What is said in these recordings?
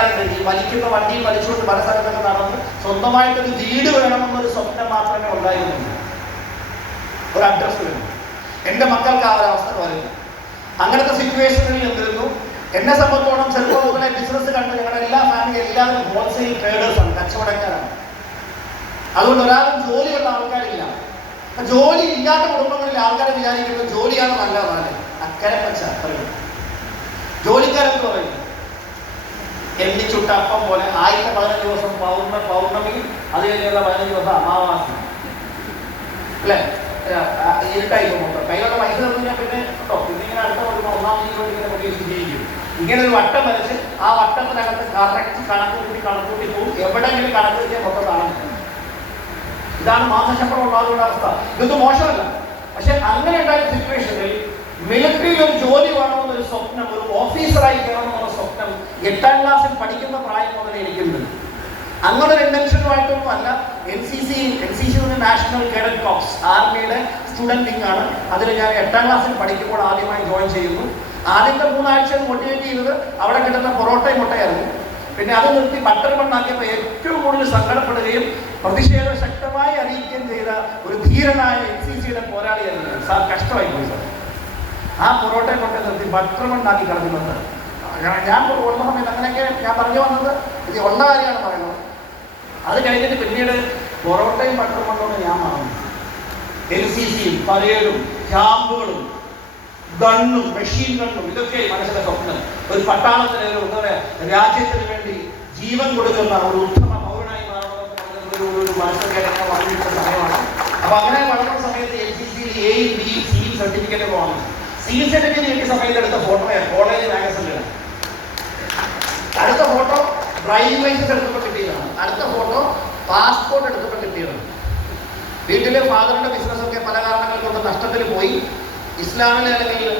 പറയാറുണ്ട്, ഈ വലിക്കുന്ന വണ്ടിയിൽ വലിച്ചുകൊണ്ട് പല സ്ഥലത്തൊക്കെ നടന്ന് സ്വന്തമായിട്ടൊരു വീട് വേണമെന്നൊരു സ്വപ്നം മാത്രമേ ഉണ്ടായിരുന്നുള്ളൂ, ഒരു അഡ്രസ് വേണം. എൻ്റെ മക്കൾക്ക് ആ ഒരവസ്ഥ വരുന്നു. അങ്ങനത്തെ സിറ്റുവേഷനിൽ എന്തിരുന്നു. എന്നെ സംബന്ധിച്ചോളം ചെറുപ്പം മുതലേ ബിസിനസ് കണ്ട് ഞങ്ങളുടെ എല്ലാ ഫാമിലി എല്ലാവരും ഹോൾസെയിൽ ട്രേഡേഴ്സാണ്, കച്ചവടക്കാരാണ്. അതുകൊണ്ട് ഒരാളും ജോലിയുള്ള ആൾക്കാരില്ല. ജോലി ഇല്ലാത്ത കുടുംബങ്ങളിൽ ആൾക്കാരെ വിചാരിക്കുന്നത് ജോലിയാണ് നല്ലതാണ്. അക്കരെ പച്ച പറയും ജോലിക്കാരെന്ന് പറയും എണ്ണിച്ചുട്ട അപ്പം പോലെ. ആദ്യത്തെ 15 ദിവസം പൗർണമി, അത് കഴിഞ്ഞുള്ള 15 ദിവസം അമാവാസി, അല്ലേ? ഇരുട്ടായി പോകുമ്പോൾ കയ്യിലുള്ള പൈസ തന്നില്ല പിന്നെ കേട്ടോ, പിന്നെ ഇങ്ങനെ അടുത്ത കൊടുക്കുമ്പോൾ 1-ാം തീയതി ഇങ്ങനെ പ്രതീക്ഷിച്ചിരിക്കും. ഇങ്ങനെ ഒരു വട്ടം വരച്ച് ആ വട്ടത്തിനകത്ത് കറക്റ്റ് കണക്കൂട്ടി പോകും. എവിടെയെങ്കിലും കണക്ക് വെച്ചാൽ മൊത്തം കാണാൻ. ഇതാണ് മാസശമ്പളം ഉണ്ടാകുന്ന അവസ്ഥ. ഇതൊന്നും മോശമല്ല. പക്ഷെ അങ്ങനെ ഉണ്ടായ സിറ്റുവേഷനിൽ മിലിറ്ററിയിൽ ഒരു ജോലി വേണമെന്നൊരു സ്വപ്നം, ഒരു ഓഫീസറായി കയറണമെന്നുള്ള സ്വപ്നം 8ാം ക്ലാസ്സിൽ പഠിക്കുന്ന പ്രായം മുതൽ എനിക്കുണ്ട്. അങ്ങനെ ഒരു ഇന്റൻഷനുമായിട്ടൊന്നും അല്ല. NCC നാഷണൽ കേഡറ്റ് കോർപ്സ്, ആർമിയുടെ സ്റ്റുഡന്റ് വിങ് ആണ്. അതിൽ ഞാൻ 8ാം ക്ലാസ്സിൽ പഠിക്കുമ്പോൾ ആദ്യമായി ജോയിൻ ചെയ്യുന്നു. ആദ്യത്തെ 3 ആഴ്ച മോട്ടിവേറ്റ് ചെയ്തത് അവിടെ കിട്ടുന്ന പൊറോട്ടയും മുട്ടയായിരുന്നു. പിന്നെ അത് നിർത്തി ബട്ടർ മണ്ണാക്കിയപ്പോൾ ഏറ്റവും കൂടുതൽ സങ്കടപ്പെടുകയും പ്രതിഷേധം ശക്തമായി അറിയിക്കുകയും ചെയ്ത ഒരു ധീരനായ NCCയുടെ പോരാളിയായിരുന്നു. സാർ കഷ്ടമായി പോയി സാർ. ആ പൊറോട്ടയും മുട്ട നിർത്തി ബട്ടർ മണ്ണാക്കി കളഞ്ഞുകൊണ്ട് ഞാൻ ഉള്ള സമയത്ത് അങ്ങനെയൊക്കെ ഞാൻ പറഞ്ഞു വന്നത് ഇത് ഉള്ള കാര്യമാണ് പറയുന്നത്. അത് കഴിഞ്ഞിട്ട് പിന്നീട് പൊറോട്ടയും ബട്ടർ മണ്ണോട് ഞാൻ മറന്നു. NCCയും പരേഡും ക്യാമ്പുകളും ഗണ്ണും മെഷീൻ ഗണ്ണും ഇതൊക്കെ മനസ്സിലെ സ്വപ്നം. ഒരു പട്ടാളത്തിന് എന്താ പറയുക, രാജ്യത്തിന് വേണ്ടി ജീവൻ കൊടുക്കുന്ന ഒരു ഉത്തമ പൗരനായി മാറണമെന്ന് മനസ്സിലൊക്കെ വളർന്നിട്ട സമയമാണ്. അപ്പൊ അങ്ങനെ വളർന്ന സമയത്ത് NCCയിൽ A, B, C സർട്ടിഫിക്കറ്റ് ഒക്കെ വാങ്ങി. C സർട്ടിഫിക്കറ്റ് കിട്ടിയ സമയത്ത് എടുത്ത ഫോട്ടോയാണ് കോളേജ് മാഗസിനിലാണ്. അടുത്ത ഫോട്ടോ ഡ്രൈവിംഗ് ലൈസൻസ് എടുത്തപ്പോൾ കിട്ടിയതാണ്. അടുത്ത ഫോട്ടോ പാസ്പോർട്ട് എടുത്തപ്പോൾ കിട്ടിയതാണ്. വീട്ടിലെ ഫാദറിന്റെ ബിസിനസ്സൊക്കെ പല കാരണങ്ങൾ കൊണ്ട് നഷ്ടത്തിൽ പോയി. ഇസ്ലാമിലെ അല്ലെങ്കിൽ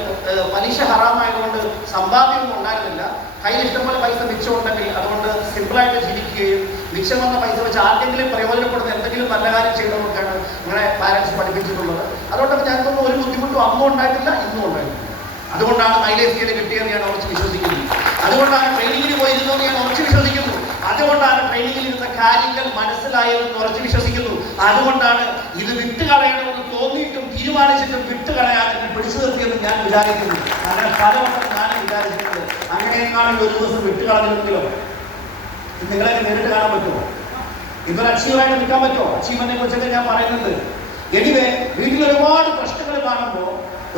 മനുഷ്യ ഹറാമായതുകൊണ്ട് സമ്പാദ്യമൊന്നും ഉണ്ടായിരുന്നില്ല. കയ്യിൽ ഇഷ്ടംപോലെ പൈസ മിച്ചം ഉണ്ടെങ്കിൽ അതുകൊണ്ട് സിമ്പിളായിട്ട് ജീവിക്കുകയും മിച്ചം വന്ന പൈസ വെച്ച് ആർക്കെങ്കിലും പ്രയോജനപ്പെടുന്ന എന്തെങ്കിലും നല്ല കാര്യം ചെയ്യണമെന്നൊക്കെയാണ് നിങ്ങളെ പാരൻസ് പഠിപ്പിച്ചിട്ടുള്ളത്. അതുകൊണ്ട് ഞങ്ങൾക്കൊന്നും ഒരു ബുദ്ധിമുട്ടും അന്നും ഉണ്ടായിട്ടില്ല, ഇന്നും ഉണ്ടായിട്ടില്ല. അതുകൊണ്ടാണ് മൈലേജ് സ്കെയിൽ കിട്ടിയെന്ന് ഞാൻ ഉറച്ച് വിശ്വസിക്കുന്നു. അതുകൊണ്ടാണ് ട്രെയിനിങ്ങിന് പോയിരുന്നതെന്ന് ഞാൻ ഉറച്ച് വിശ്വസിക്കുന്നു. അതുകൊണ്ടാണ് ട്രെയിനിങ്ങിൽ ഇരുന്ന കാര്യങ്ങൾ മനസ്സിലായതെന്ന് ഉറച്ച് വിശ്വസിക്കുന്നു. അതുകൊണ്ടാണ് ഇത് വിട്ടുകളയണമെന്ന് തോന്നിയിട്ടും തീരുമാനിച്ചിട്ടും വിട്ടുകളയാതെ പിടിച്ചു നിർത്തിയെന്ന് ഞാൻ വിചാരിക്കുന്നു. അങ്ങനെ പലവട്ടം ഞാൻ വിചാരിച്ചിട്ടുണ്ട്. അങ്ങനെയെങ്ങാനും ഒരു ദിവസം വിട്ടുകളഞ്ഞെങ്കിലോ നിങ്ങളെയൊക്കെ നേരിട്ട് കാണാൻ പറ്റുമോ? ഇതൊരു അച്ചീവായിട്ട് നിൽക്കാൻ പറ്റുമോ? അച്ചീവ്മെന്റിനെ കുറിച്ചൊക്കെ ഞാൻ പറയുന്നുണ്ട്. എനിവേ വീട്ടിൽ ഒരുപാട് പ്രശ്നങ്ങൾ കാണുമ്പോൾ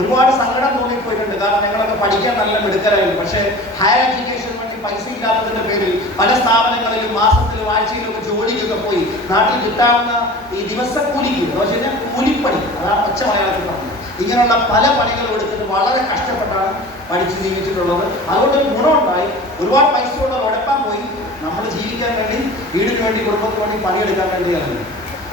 ഒരുപാട് സങ്കടം തോന്നിപ്പോയിട്ടുണ്ട്. കാരണം ഞങ്ങളൊക്കെ പഠിക്കാൻ നല്ല മിടുക്കരായിരുന്നു. പക്ഷേ ഹയർ എഡ്യൂക്കേഷൻ വേണ്ടി പൈസ ഇല്ലാത്തതിന്റെ പേരിൽ പല സ്ഥാപനങ്ങളിലും മാസത്തിലും ആഴ്ചയിലും ഒക്കെ ജോലിക്കൊക്കെ പോയി നാട്ടിൽ കിട്ടാവുന്ന ഈ ദിവസക്കൂലിക്ക് പക്ഷേ കൂലിപ്പണി, അതാണ് ഒച്ച മലയാളത്തിൽ പറഞ്ഞത്, ഇങ്ങനെയുള്ള പല പണികളും എടുത്തിട്ട് വളരെ കഷ്ടപ്പെട്ടാണ് പഠിച്ച് ജീവിച്ചിട്ടുള്ളത്. അതുകൊണ്ട് ഒരു ഗുണമുണ്ടായി. ഒരുപാട് പൈസ ഉള്ള ഉടപ്പാൻ പോയി നമ്മൾ ജീവിക്കാൻ വേണ്ടി, വീടിന് വേണ്ടി, കുടുംബത്തിന് വേണ്ടി പണിയെടുക്കാൻ വേണ്ടിയാണ്.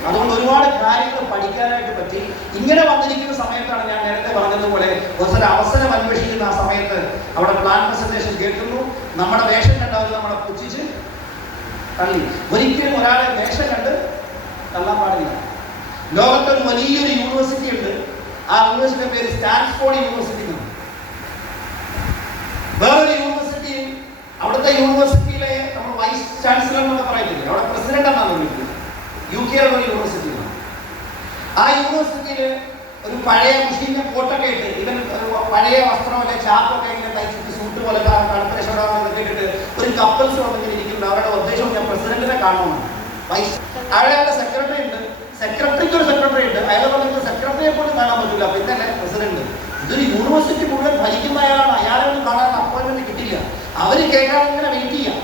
അതുകൊണ്ട് ഒരുപാട് കാര്യങ്ങൾ പഠിക്കാനായിട്ട് പറ്റി. ഇങ്ങനെ വന്നിരിക്കുന്ന സമയത്താണ് ഞാൻ നേരത്തെ പറഞ്ഞതുപോലെ ഒരു അവസരം അന്വേഷിക്കുന്ന ആ സമയത്ത് അവിടെ പ്ലാൻ പ്രസന്റേഷൻ കേൾക്കുന്നു. നമ്മുടെ വേഷം കണ്ടവർ നമ്മളെ പുച്ഛിച്ച് തള്ളി. ഒരിക്കലും ഒരാളെ വേഷം കണ്ട് തള്ളാൻ പാടില്ല. ലോകത്തൊരു വലിയൊരു യൂണിവേഴ്സിറ്റി ഉണ്ട്. ആ യൂണിവേഴ്സിറ്റിയുടെ പേര് സ്റ്റാൻഫോർഡ് യൂണിവേഴ്സിറ്റി എന്നാണ്. വേറൊരു യൂണിവേഴ്സിറ്റി, അവിടുത്തെ യൂണിവേഴ്സിറ്റിയിലെ നമ്മൾ വൈസ് ചാൻസലർ എന്നൊക്കെ പറയത്തില്ലേ, അവിടെ പ്രസിഡന്റ് എന്നാണ് വിളിക്കുന്നത്. UK യൂണിവേഴ്സിറ്റിയാണ്. ആ യൂണിവേഴ്സിറ്റിയിൽ ഒരു പഴയ മുസ്ലിം കോട്ടൊക്കെ ഇട്ട്, ഇവൻ പഴയ വസ്ത്രമല്ലേ ചാപ്പൊക്കെ ഇങ്ങനെ തയ്ച്ചിട്ട് സൂട്ട് പോലെ കടുത്ത ഇട്ടിട്ട് ഒരു കപ്പിൾസ് വന്നിങ്ങനെ ഇരിക്കുന്നുണ്ട്. അവരുടെ ഉദ്ദേശം ഞാൻ പ്രസിഡന്റിനെ കാണണമെന്ന്. വൈസ് അയാളുടെ സെക്രട്ടറി ഉണ്ട്, സെക്രട്ടറിക്ക് ഒരു സെക്രട്ടറി ഉണ്ട്. അയാൾ പറഞ്ഞിട്ട് സെക്രട്ടറിയെ പോലും കാണാൻ പറ്റില്ല, പിന്നെ പ്രസിഡന്റ്. ഇതൊരു യൂണിവേഴ്സിറ്റി മുഴുവൻ ഭരിക്കുന്ന അയാളാണ്. അയാളൊന്നും കാണാൻ അപ്പോയിന്റ്മെന്റ് കിട്ടില്ല. അവർ കേൾക്കാൻ ഇങ്ങനെ വെയിറ്റ് ചെയ്യാം.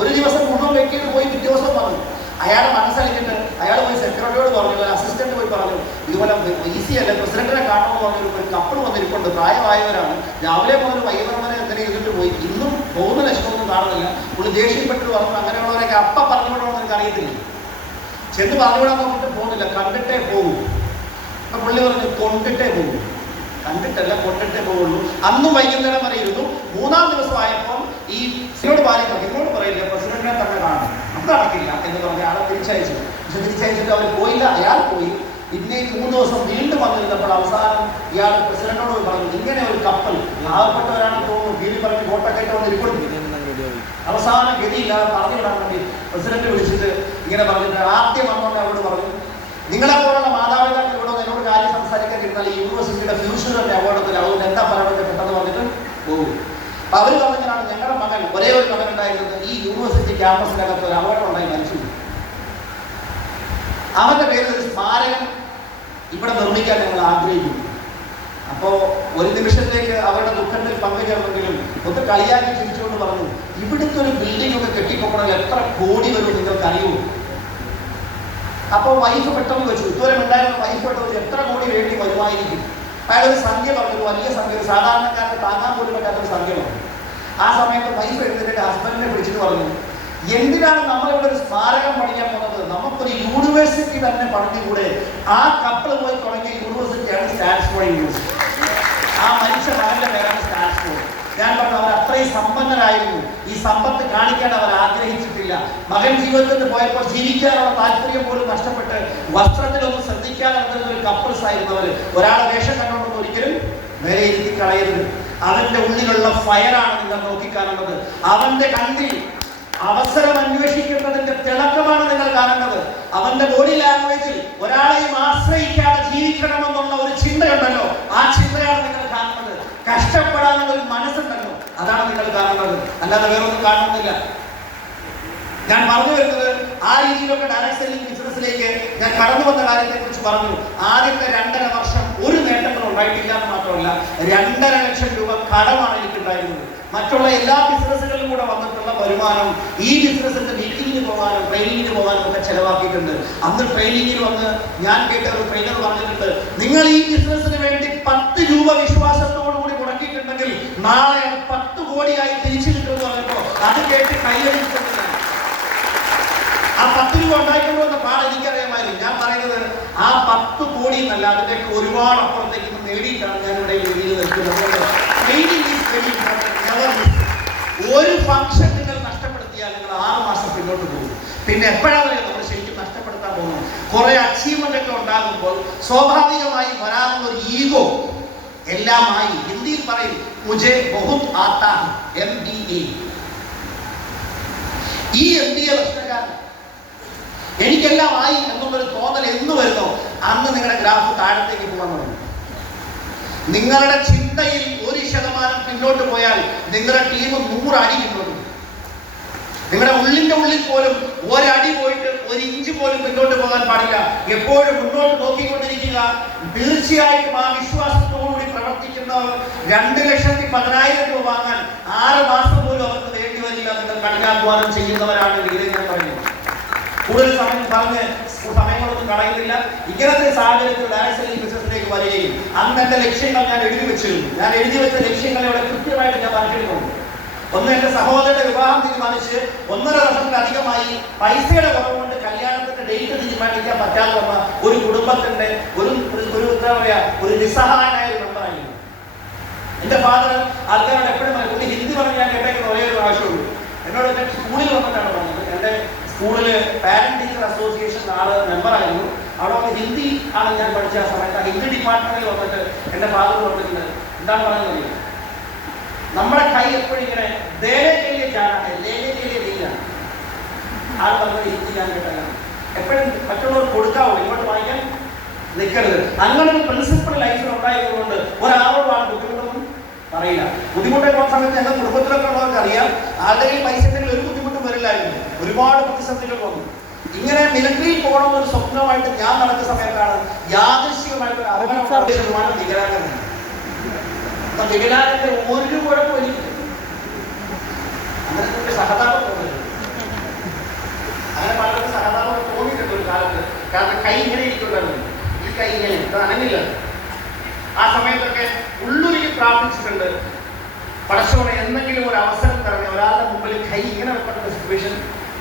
ഒരു ദിവസം മുഴുവൻ വെയിറ്റ് ചെയ്ത് പോയി പിറ്റേ ദിവസം പറഞ്ഞു. അയാളെ മനസ്സറിഞ്ഞിട്ട് അയാൾ പോയി സെക്രട്ടറിയോട് പറഞ്ഞു, അസിസ്റ്റന്റ് പോയി പറഞ്ഞു, ഇതുപോലെ ഈസി അല്ല, പ്രസിഡന്റിനെ കാണണമെന്ന് പറഞ്ഞു. ഒരു കപ്പിൾ വന്നിരിപ്പുണ്ട്, പ്രായമായവരാണ്. രാവിലെ മുതൽ വൈകുന്നേരം വരെ എന്തെങ്കിലും ചെയ്തിട്ട് പോയി. ഇന്നും പോകുന്ന ലക്ഷണമൊന്നും കാണുന്നില്ല. പുള്ളി ദേഷ്യപ്പെട്ട് പറഞ്ഞു. അങ്ങനെയുള്ളവരൊക്കെ അപ്പം പറഞ്ഞുവിടണമെന്ന് എനിക്ക് അറിയത്തില്ല. ചെന്ന് പറഞ്ഞുവിടാൻ നോക്കിയിട്ട് പോകുന്നില്ല, കണ്ടിട്ടേ പോകും. അപ്പം പുള്ളി പറഞ്ഞു കൊണ്ടിട്ടേ പോകും. കണ്ടിട്ടല്ല, കൊണ്ടിട്ടേ പോകുള്ളൂ. അന്നും വൈകുന്നേരം വരെ ഇരുന്നു. 3-ാം ദിവസമായപ്പോൾ ഈ സിനോട് പാലിക്കണം, ഇങ്ങോട്ട് പറയില്ല, പ്രസിഡന്റിനെ തന്നെ കാണും, അത് നടക്കില്ല എന്ന് പറഞ്ഞ് ആളെ തിരിച്ചയച്ചു. പക്ഷെ തിരിച്ചയച്ചിട്ട് അവർ പോയില്ല, അയാൾ പോയി. പിന്നെ 3 ദിവസം വീണ്ടും വന്നിരുന്നപ്പോൾ അവസാനം ഇയാൾ പ്രസിഡന്റിനോട് പറഞ്ഞു, ഇങ്ങനെ ഒരു കപ്പൽ, ലാഭപ്പെട്ടവരാണെന്ന് തോന്നുന്നു, കീഴിൽ പറഞ്ഞ് കോട്ടൊക്കെ വന്നിരിക്കുന്നു. അവസാന ഗതിയില്ലാതെ പറഞ്ഞു വിടാൻ വേണ്ടി പ്രസിഡന്റ് വിളിച്ചിട്ട് ഇങ്ങനെ പറഞ്ഞിട്ട് ആദ്യം വന്നോണ്ട് അവരോട് പറഞ്ഞു, നിങ്ങളെ പോലുള്ള മാതാപിതാക്കൾ ഇവിടെ എന്നോട് കാര്യം സംസാരിക്കാതിരുന്നാൽ ഈ യൂണിവേഴ്സിറ്റിയുടെ ഫ്യൂച്ചറിന്റെ അവാർഡത്തിൽ അതുകൊണ്ട് എന്താ പറയണമെന്ന് പെട്ടെന്ന് പറഞ്ഞിട്ട് പോകും. അപ്പൊ അവർ പറഞ്ഞാണ് ഞങ്ങളുടെ മകൻ, ഒരേ ഒരു മകൻ ഉണ്ടായിരുന്നത് ഈ യൂണിവേഴ്സിറ്റി ക്യാമ്പസിനകത്ത് ഒരു അവാർഡ് ഉണ്ടായി മരിച്ചു. അവന്റെ പേരിൽ ഒരു സ്മാരകം ഇവിടെ നിർമ്മിക്കാൻ ഞങ്ങൾ ആഗ്രഹിക്കുന്നു. അപ്പോൾ ഒരു നിമിഷത്തേക്ക് അവരുടെ ദുഃഖത്തിൽ പങ്കുചേർന്നെങ്കിലും ഒന്ന് കളിയാക്കി ചിരിച്ചുകൊണ്ട് പറഞ്ഞു, ഇവിടുത്തെ ഒരു ബിൽഡിംഗ് ഒക്കെ കെട്ടിക്കൊണ്ടെങ്കിൽ എത്ര കോടി വരും നിങ്ങൾക്ക് അറിയുമോ? അപ്പോൾ വൈഫ് പെട്ടെന്ന് വെച്ചു, ഇതുവരെ ഉണ്ടായിരുന്ന വൈഫ് പെട്ടെന്ന് എത്ര കോടി വേണ്ടി വരുമായിരിക്കും. അയാൾ ഒരു സംഖ്യ പറഞ്ഞു, ഒരു വലിയ സംഖ്യ, ഒരു സാധാരണക്കാർക്ക് താങ്ങാൻ പോലും പറ്റാത്തൊരു സംഖ്യ പറഞ്ഞു. ആ സമയത്ത് വൈഫ് എഴുന്നേറ്റ് ഹസ്ബൻഡിനെ വിളിച്ചിട്ട് പറഞ്ഞു, എന്തിനാണ് നമ്മളിവിടെ ഒരു സ്മാരകം പണിയാൻ പോകുന്നത്? നമുക്കൊരു യൂണിവേഴ്സിറ്റി തന്നെ പണിഞ്ഞുകൂടെ? ആ കപ്പിൾ പോയി തുടങ്ങിയ യൂണിവേഴ്സിറ്റിയാണ് സ്റ്റാൻഫോർഡ് യൂണിവേഴ്സിറ്റി. ആ മരിച്ച മകന്റെ പേരാണ് സ്റ്റാൻഫോർഡ്. ഞാൻ പറഞ്ഞു, അവർ അത്രയും സമ്പന്നരായിരുന്നു. ഈ സമ്പത്ത് കാണിക്കാൻ അവർ ആഗ്രഹിച്ചിട്ടില്ല. മകൻ ജീവിതത്തിൽ പോയപ്പോൾ ജീവിക്കാനുള്ള താല്പര്യം പോലും നഷ്ടപ്പെട്ട് വസ്ത്രത്തിലൊന്നും ശ്രദ്ധിക്കാതെ ഒരു കപ്പിൾസ് ആയിരുന്നു അവർ. ഒരാളെ വേഷം കണ്ടുകൊണ്ടൊന്നും ഒരിക്കലും നേരെ ഇരുത്തി കളയരുത്. അവന്റെ ഉള്ളിലുള്ള ഫയറാണ് നിങ്ങൾ നോക്കിക്കാണുന്നത്. അവന്റെ കണ്ണിൽ അവസരം അന്വേഷിക്കുന്നതിന്റെ തിളക്കമാണ് നിങ്ങൾ കാണേണ്ടത്. അവന്റെ ബോഡി ലാംഗ്വേജിൽ ഒരാളെയും ആശ്രയിക്കാതെ ജീവിക്കണമെന്നുള്ള ഒരു ചിന്തയുണ്ടല്ലോ, ആ ചിന്തയാണ് നിങ്ങൾ കാണുന്നത്. കഷ്ടപ്പെടാനുള്ള ഒരു മനസ്സുണ്ടല്ലോ, അതാണ് നിങ്ങൾ കാണുന്നത്, അല്ലാതെ വേറൊന്നും കാണുന്നില്ല. ഞാൻ പറഞ്ഞു വരുന്നത് ആ രീതിയിലൊക്കെ ഡയറക്ട് സെല്ലിംഗ് ബിസിനസ്സിലേക്ക് ഞാൻ കടന്നു വന്ന കാര്യത്തെ കുറിച്ച് പറഞ്ഞു. ആദ്യത്തെ 2.5 വർഷം ഒരു നേട്ടങ്ങളും ഉണ്ടായിട്ടില്ല എന്ന് മാത്രമല്ല, 2.5 ലക്ഷം രൂപ കടമാണ് എനിക്കുണ്ടായിരുന്നത്. മറ്റുള്ള എല്ലാ ബിസിനസ്സുകളിലും കൂടെ വന്നിട്ടുള്ള വരുമാനം ഈ ബിസിനസ്സിന്റെ മീറ്റിംഗിന് പോകാനും ട്രെയിനിങ്ങിന് പോകാനും ഒക്കെ ചെലവാക്കിയിട്ടുണ്ട്. അന്ന് ട്രെയിനിങ്ങിൽ വന്ന് ഞാൻ കേട്ട ഒരു ട്രെയിനർ പറഞ്ഞിട്ടുണ്ട്, നിങ്ങൾ ഈ ബിസിനസ്സിന് വേണ്ടി 10 രൂപ വിശ്വാസത്തോടു കൂടി മുടക്കിയിട്ടുണ്ടെങ്കിൽ നാളെ 10 കോടിയായി തിരിച്ചു കിട്ടുമെന്ന് പറഞ്ഞപ്പോ അത് കേട്ട് കൈയടിച്ചിട്ടുണ്ട്. ആ 10 രൂപ ഉണ്ടായിക്കൊണ്ടുവന്ന പാട് എനിക്കറിയാമായിരുന്നു. ഞാൻ പറയുന്നത് ആ 10 കോടി എന്നല്ല, അതിലേക്ക് ഒരുപാട് അപ്പുറത്തേക്ക് നേടിയിട്ടാണ് ഞാൻ ഇവിടെ രീതിയിൽ നിൽക്കുന്നത്. ഒരു ഫംഗ്ഷൻ നിങ്ങൾ നഷ്ടപ്പെടുത്തിയാൽ നിങ്ങൾ 6 മാസം പിന്നോട്ട് പോകും. പിന്നെ എപ്പോഴാണ് നമ്മൾ ശരിക്കും നഷ്ടപ്പെടുത്താൻ പോകുന്നത്? കുറെ അച്ചീവ്മെന്റ് ഒക്കെ ഉണ്ടാകുമ്പോൾ സ്വാഭാവികമായി വരാവുന്ന ഒരു ഈഗോ എല്ലാമായി. ഹിന്ദിയിൽ പറയും മുझे बहुत आता है, MBA. ഈ MBA പ്രശ്നക്കാരൻ എനിക്കെല്ലാം ആയി എന്നുള്ളൊരു തോന്നൽ എന്ന് വരുന്നോ അന്ന് നിങ്ങളുടെ ഗ്രാഫ് താഴത്തേക്ക് പോകാൻ തുടങ്ങും. നിങ്ങളുടെ ചിന്തയിൽ 1% പിന്നോട്ട് പോയാൽ നിങ്ങളുടെ ടീം 100 അടി പിന്നോട്ട്. നിങ്ങളുടെ ഉള്ളിന്റെ ഉള്ളിൽ പോലും ഒരടി പോയിട്ട് 1 ഇഞ്ച് പോലും പിന്നോട്ട് പോകാൻ പാടില്ല. എപ്പോഴും മുന്നോട്ട് നോക്കിക്കൊണ്ടിരിക്കുക. തീർച്ചയായിട്ടും ആ വിശ്വാസത്തോടുകൂടി പ്രവർത്തിക്കുന്നവർ 2,10,000 രൂപ വാങ്ങാൻ 6 മാസം പോലും അവർക്ക് വേണ്ടി വരില്ല. നിങ്ങൾ കഠിനാധ്വാനം ചെയ്യുന്നവരാണ് ഞാൻ പറയുന്നത്. കൂടുതൽ സമയങ്ങളൊന്നും കളയുന്നില്ല. ഇങ്ങനത്തെ സാഹചര്യത്തിൽ ഡയറക്ട് സെല്ലിംഗ് ബിസിനസ്സിലേക്ക് വരികയും അന്ന് എന്റെ ലക്ഷ്യങ്ങൾ ഞാൻ എഴുതി വെച്ചിരുന്നു. ഞാൻ എഴുതി വെച്ച ലക്ഷ്യങ്ങൾ ഇവിടെ കൃത്യമായിട്ട് ഞാൻ പറഞ്ഞിട്ടുണ്ട്. ഒന്ന്, എന്റെ സഹോദരന്റെ വിവാഹം തീരുമാനിച്ച് 1.5 വർഷത്തിലധികമായി പൈസയുടെ കുറവ് കൊണ്ട് കല്യാണത്തിന്റെ ഡേറ്റ് തീരുമാനിക്കാൻ പറ്റാതെ വന്ന ഒരു കുടുംബത്തിന്റെ എന്താ പറയാ ഒരു നിസ്സഹായനായ ഒരു മെമ്പറായിരുന്നു. എന്റെ ഫാദർ ആൾക്കാരോട് എപ്പോഴും പുള്ളി ഹിന്ദി പറഞ്ഞ് ഞാൻ കേട്ടേക്കുന്ന ഒരേ ഒരു ആവശ്യമുള്ളൂ. എന്നോട് എന്റെ സ്കൂളിൽ വന്നിട്ടാണ് പറഞ്ഞത്. എന്റെ സ്കൂളില് പാരന്റ് ടീച്ചർ അസോസിയേഷൻ ആള് മെമ്പറായിരുന്നു. അവിടെ വന്ന് ഹിന്ദി ആണ് ഞാൻ പഠിച്ച ആ സമയത്ത് ആ ഹിന്ദി ഡിപ്പാർട്ട്മെന്റിൽ വന്നിട്ട് എന്റെ ഫാദർ പറഞ്ഞിട്ടുണ്ട്, എന്താണ് പറയുന്നത്, നമ്മുടെ കൈ എപ്പോഴും ഇങ്ങനെ ആൾ പറഞ്ഞത് ഹിന്ദി ഞാൻ കേട്ടല്ല. എപ്പോഴും മറ്റുള്ളവർ കൊടുക്കാവൂ, ഇങ്ങോട്ട് വാങ്ങിക്കാൻ നിൽക്കരുത്. അങ്ങനെ ഒരു പ്രിൻസിപ്പൽ ലൈഫിൽ ഉണ്ടായതുകൊണ്ട് ഒരാളോടാണ് ബുദ്ധിമുട്ടൊന്നും പറയില്ല. ബുദ്ധിമുട്ട് പോകുന്ന സമയത്ത് ഞങ്ങൾ കുടുംബത്തിലൊക്കെ ഉള്ളവർക്ക് അറിയാം, ആളുടെ കയ്യിൽ പൈസ ഉണ്ടെങ്കിൽ ഒരു ബുദ്ധിമുട്ടും വരില്ലായിരുന്നു. ഒരുപാട് പ്രതിസന്ധികൾ വന്നു. ഇങ്ങനെ മിലിറ്ററിയിൽ പോകണമെന്നൊരു സ്വപ്നമായിട്ട് ഞാൻ നടക്കുന്ന സമയത്താണ് യാദൃശ്ചികമായിട്ട് വികലാംഗം. വികലാംഗന്റെ ഒരു കുഴപ്പം എനിക്ക് അങ്ങനെ സഹതാപം തോന്നില്ല. അങ്ങനെ പലർക്കും സഹതാപം തോന്നിയിട്ടുണ്ട് ഒരു കാലത്ത്. കാരണം കൈ ഇങ്ങനെ ഇരിക്കുന്നുണ്ടായിരുന്നു, ഈ കൈ ഇങ്ങനെ അനങ്ങില്ല. ആ സമയത്തൊക്കെ ഉള്ളുരുകി പ്രാർത്ഥിച്ചിട്ടുണ്ട്, പടച്ചോനെ എന്തെങ്കിലും ഒരു അവസരം തരണേ, ഒരാളുടെ മുമ്പിൽ കൈ ഇങ്ങനെ വെക്കേണ്ട സിറ്റുവേഷൻ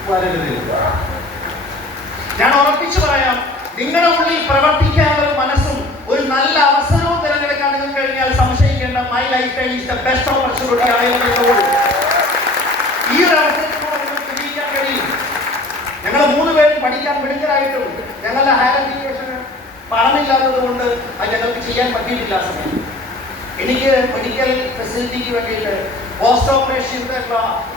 വരരുത്. ഞാൻ ഉറപ്പിച്ചു പറയാം, നിങ്ങളുടെ ഉള്ളിൽ പ്രവർത്തിക്കാനുള്ള ഒരു മനസ്സും ഒരു നല്ല അവസരവും തിരഞ്ഞെടുക്കാൻ നിങ്ങൾക്ക് കഴിഞ്ഞാൽ സംശയിക്കേണ്ട, my lifetime is the best opportunity available. ഈ ഒരു അവസരത്തിലൂടെ നിങ്ങൾക്ക് ജീവിക്കാൻ കഴിയും. ഞങ്ങൾ 3 പേരും പഠിക്കാൻ മിടുക്കരായിട്ടും ഞങ്ങളുടെ ഹയർ എഡ്യൂക്കേഷന് പണമില്ലാത്തത് കൊണ്ട് അത് ഞങ്ങൾക്ക് ചെയ്യാൻ പറ്റിയിട്ടില്ല. ആ സമയം എനിക്ക് മെഡിക്കൽ ഫെസിലിറ്റിക്ക് വേണ്ടിയിട്ട് പോസ്റ്റ് ഓപ്പറേഷൻ്റെ